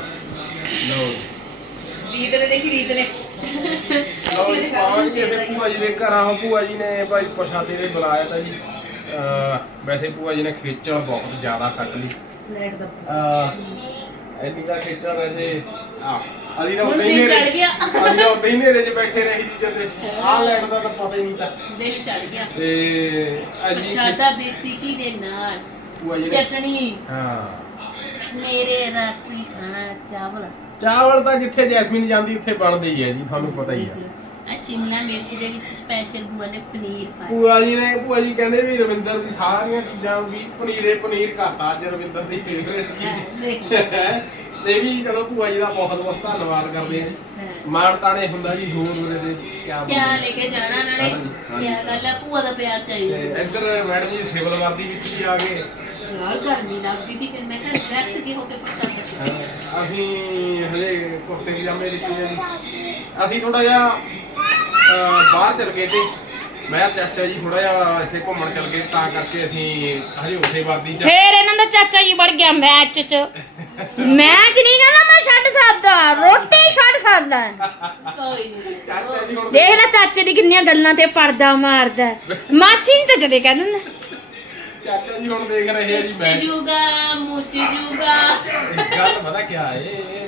ਰੀਤ ਨੇ ਦੇਖੀ ਰੀਤ ਨੇ
ਲਓ ਜੀ ਪਹੁੰਚ ਗਏ ਭੂਆ ਜੀ ਦੇ ਘਰ। ਆਹੋ ਭੂਆ ਜੀ ਨੇ ਭਾਈ ਪ੍ਰਸ਼ਾਦੇ ਲਈ ਬੁਲਾਇਆ ਤਾਂ ਜੀ। ਵੈਸੇ ਭੂਆ ਜੀ ਨੇ ਖੇਚਲ ਬਹੁਤ ਜ਼ਿਆਦਾ ਕੱਟ ਲਈ।
ਲੈਟ ਦਾ
ਇੰਨੀ ਦਾ ਖੇਚਲ ਵੈਸੇ ਅਸੀਂ ਤਾਂ
ਹੁਣ
ਉੱਤੇ ਹੀ
ਦਿਨ
ਨੇਰੇ
ਚੜ ਗਿਆ
ਅਸੀਂ ਤਾਂ ਉੱਤੇ ਹੀ ਨੇਰੇ 'ਚ ਬੈਠੇ ਰਹੇ ਜੀ ਜਦੇ ਆਹ ਲੈਟ ਦਾ ਤਾਂ ਪਤਾ ਹੀ ਨਹੀਂ ਤਾਂ।
ਦਿਨ ਚੜ ਗਿਆ
ਤੇ ਅੱਜ
ਪ੍ਰਸ਼ਾਦਾ ਦੇਸੀ ਘੀ ਦੇ ਨਾਲ
ਭੂਆ ਜੀ ਨੇ
ਚਟਣੀ
ਹਾਂ
ਮੇਰੇ ਰਾਸ਼ਟਰੀ ਖਾਣਾ ਚਾਵਲ
ਚਾਵਲ ਤਾਂ ਜਿੱਥੇ ਜੈਸਮੀਨ ਜਾਂਦੀ ਉੱਥੇ ਬਣਦੇ ਹੀ ਹੈ ਜੀ, ਤੁਹਾਨੂੰ ਪਤਾ ਹੀ ਆ।
ਆ ਸ਼ਿਮਲਾ ਮਿਰਚ ਦੇ ਵਿੱਚ ਸਪੈਸ਼ਲ ਬੂਆ ਨੇ ਪਨੀਰ ਪਾਇਆ
ਭੂਆ ਜੀ ਕਹਿੰਦੇ ਵੀ ਰਵਿੰਦਰ ਦੀ ਸਾਰੀਆਂ ਚੀਜ਼ਾਂ ਵੀ ਪਨੀਰ ਕਰਤਾ ਅੱਜ ਰਵਿੰਦਰ ਦੀ ਫੇਵਰੇਟ ਚੀਜ਼ ਤੇ ਵੀ ਚਲੋ ਭੂਆ ਜੀ ਦਾ ਬਹੁਤ ਬਹੁਤ ਧੰਨਵਾਦ ਕਰਦੇ ਹਾਂ। ਮਾਣ ਤਾਣੇ ਹੁੰਦਾ ਜੀ ਹੋਰ ਉਹਦੇ ਦੇ ਕਿਆ
ਕਿਆ ਲੈ ਕੇ ਜਾਣਾ ਨਾਲੇ ਕਿਆ ਗੱਲ ਆ ਭੂਆ ਦਾ ਪਿਆਰ ਚਾਹੀਦਾ
ਤੇ ਇੱਧਰ ਮੈਡਮ ਜੀ ਸਿਵਲ ਵਰਦੀ ਵਿੱਚ ਹੀ ਆ ਗਏ।
ਯਾਰ ਗਰਮੀ ਲੱਗਦੀ ਸੀ ਫਿਰ ਮੈਂ ਕਿਹਾ ਰਿਲੈਕਸ ਜੀ ਹੋ ਕੇ ਪ੍ਰਸ਼ਾਦਾ
ਅਸੀਂ ਹਲੇ ਕੁੱਤੇ ਦੀ ਜਾਮੇ ਲਿੱਤੀ ਹੈ ਜੀ। ਅਸੀਂ ਥੋੜਾ ਜਿਹਾ ਬਾਹਰ ਚਲ ਗਏ ਤੇ ਮੈਂ ਚਾਚਾ ਜੀ ਥੋੜਾ ਜਿਹਾ ਇੱਥੇ ਘੁੰਮਣ ਚਲ ਗਏ ਤਾਂ ਕਰਕੇ ਅਸੀਂ ਹਜੇ ਉਸੇ ਵਰਦੀ ਚ
ਫੇਰ ਇਹਨਾਂ ਦਾ ਚਾਚਾ ਜੀ ਵੜ ਗਿਆ ਮੈਚ ਚ ਮੈਚ ਨਹੀਂ ਕਹਿੰਦਾ ਮੈਂ ਛੱਡ ਸਕਦਾ ਰੋਟੀ ਛੱਡ ਸਕਦਾ
ਕੋਈ ਨਹੀਂ
ਚਾਚਾ ਜੀ ਹੁਣ
ਦੇਖ ਲੈ ਚਾਚੇ ਦੀ ਕਿੰਨੀਆਂ ਗੱਲਾਂ ਤੇ ਪਰਦਾ ਮਾਰਦਾ ਮਾਸੀ ਨਹੀਂ ਤਾਂ ਜਦੇ ਕਹਿ ਦਿੰਦਾ
ਚਾਚਾ ਜੀ ਹੁਣ ਦੇਖ ਰਹੇ ਆ ਜੀ ਮੈਚ।
ਜੂਗਾ ਮੁੱਚ ਜੂਗਾ
ਗੱਲ ਪਤਾ ਕਿਆ ਹੈ ਇਹ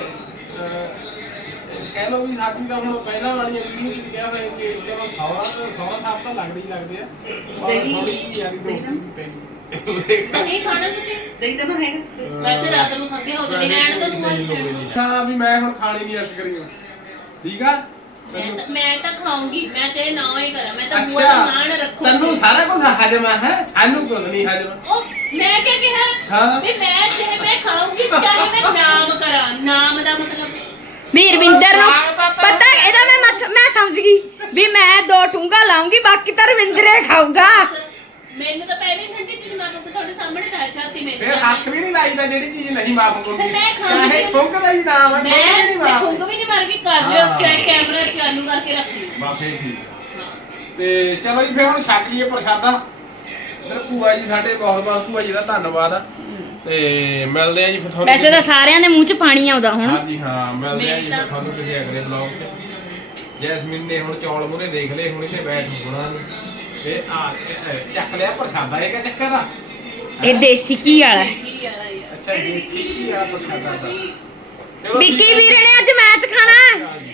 ਕਹਿ ਲਓ ਵੀ ਸਾਡੀ ਤਾਂ ਹੁਣ ਪਹਿਲਾਂ ਵਾਲੀਆਂ ਵੀਡੀਓ ਵਿੱਚ ਕਿਹਾ ਹੋਇਆ ਕਿ ਚਲੋ ਸੌਰਾ ਸਾਹਿਬ ਤਾਂ ਲੱਗਦੇ ਹੀ ਲੱਗਦੇ ਆ ਪਰ ਥੋੜੀ ਜਿਹੀ ਯਾਰੀ ਦੋਸਤੀ ਵੀ ਪੈਂਦੀ
ਨਹੀਂ ਖਾਣਾ ਤੁਸੀਂ
ਦਹੀਂ ਤਾਂ ਮੈਂ ਹੈਗਾ
ਵੈਸੇ ਰਾਤ ਨੂੰ ਖੰਗੇ ਹੋ ਜਾਣੀ ਰਹਿਣ ਦੋ ਤੂੰ
ਹਾਂ ਵੀ ਮੈਂ ਹੁਣ ਖਾਣੇ ਨਹੀਂ ਅਰਜ਼ ਕਰੀ ਠੀਕ ਆ
ਮੈਂ ਤਾਂ ਖਾਉਂਗੀ ਮੈਂ ਚਾਹੇ ਨਾ ਹੀ ਕਰਾਂ ਮੈਂ ਤਾਂ ਬੂਆ ਦਾ ਮਾਣ ਰੱਖੂਗੀ
ਤੈਨੂੰ ਸਾਰਾ ਕੁਝ ਹਜਮ ਹੈ ਸਾਨੂੰ ਕੁਝ ਨਹੀਂ ਹਜਮ।
ਉਹ ਮੈਂ ਕੀ ਕਿਹਾ
ਹਾਂ।
ਵੀ ਮੈਂ ਚਾਹੇ ਮੈਂ ਖਾਉਂਗੀ ਚਾਹੇ ਮੈਂ ਨਾਮ ਕਰਾਂ ਨਾਮ ਦਾ ਮਤਲਬ
ਵੀਰਵਿੰਦਰ ਨੂੰ ਪਤਾ ਇਹਦਾ ਮੈਂ ਸਮਝ ਗਈ ਵੀ ਮੈਂ 2 ਠੁੰਗਾ ਲਾਉਂਗੀ ਬਾਕੀ ਤਾਂ ਰਵਿੰਦਰੇ ਖਾਊਗਾ
ਮੈਨੂੰ ਤਾਂ ਪਹਿਲੇ ਠੰਡੀ ਚੀਜ਼ ਮਾਰੂਗੀ ਤੁਹਾਡੇ ਸਾਹਮਣੇ ਤਾਂ ਛਾਤੀ ਮੇਰੇ
ਫਿਰ ਹੱਥ ਵੀ ਨਹੀਂ ਲਾਈਦਾ ਜਿਹੜੀ ਚੀਜ਼ ਨਹੀਂ ਮਾਫ ਕਰਦੀ।
ਮੈਂ ਖਾਂਦੀ
ਚਾਹੇ ਫੁੰਕਦਾ ਹੀ ਨਾਮ ਹੈ
ਮੈਂ ਖੁੰਗ ਵੀ ਨਹੀਂ ਮਾਰ ਕੇ ਕਰ ਲਿਓ ਚਾਹੇ ਕੈਮਰਾ ਚਾਲੂ ਕਰਕੇ ਰੱਖ ਲਿਓ
ਮਾਫੀ ਠੀਕ ਤੇ ਚਲੋ ਜੀ ਫਿਰ ਹੁਣ ਛੱਕ ਲਈਏ ਪ੍ਰਸ਼ਾਦਾ। ਫਿਰ ਭੂਆ ਜੀ ਸਾਡੇ ਬਹੁਤ ਬਹੁਤ ਭੂਆ ਜੀ ਦਾ ਧੰਨਵਾਦ ਆ ਤੇ ਮਿਲਦੇ ਆ ਜੀ ਫਿਰ ਤੁਹਾਨੂੰ
ਵੈਸੇ ਤਾਂ ਸਾਰਿਆਂ ਦੇ ਮੂੰਹ 'ਚ ਪਾਣੀ ਆਉਂਦਾ ਹੁਣ
ਹਾਂਜੀ ਹਾਂ ਮਿਲਦੇ ਆ ਜੀ ਫਿਰ ਤੁਹਾਨੂੰ ਕਿਸੇ ਅਗਲੇ ਬਲੌਗ 'ਚ। ਜੈਸਮੀਨ ਨੇ ਹੁਣ ਚੌਲ ਮੂਰੇ ਦੇਖ ਲਏ ਹੁਣ ਇੱਥੇ ਬੈਠ ਹੋਣਾ ਤੇ ਆ ਚੱਕ ਲਿਆ ਪ੍ਰਸ਼ਾਦਾ ਇਹ ਕਿਆ ਚੱਕਰ ਆ
ਇਹ ਦੇਸੀ ਘੀ ਵਾਲਾ
ਅੱਛਾ ਦੇਸੀ ਕੀ ਆ ਪ੍ਰਸ਼ਾਦਾ ਦਾ
ਵਿੱਕੀ ਵੀਰੇ ਨੇ ਅੱਜ ਮੈਚ ਖਾਣਾ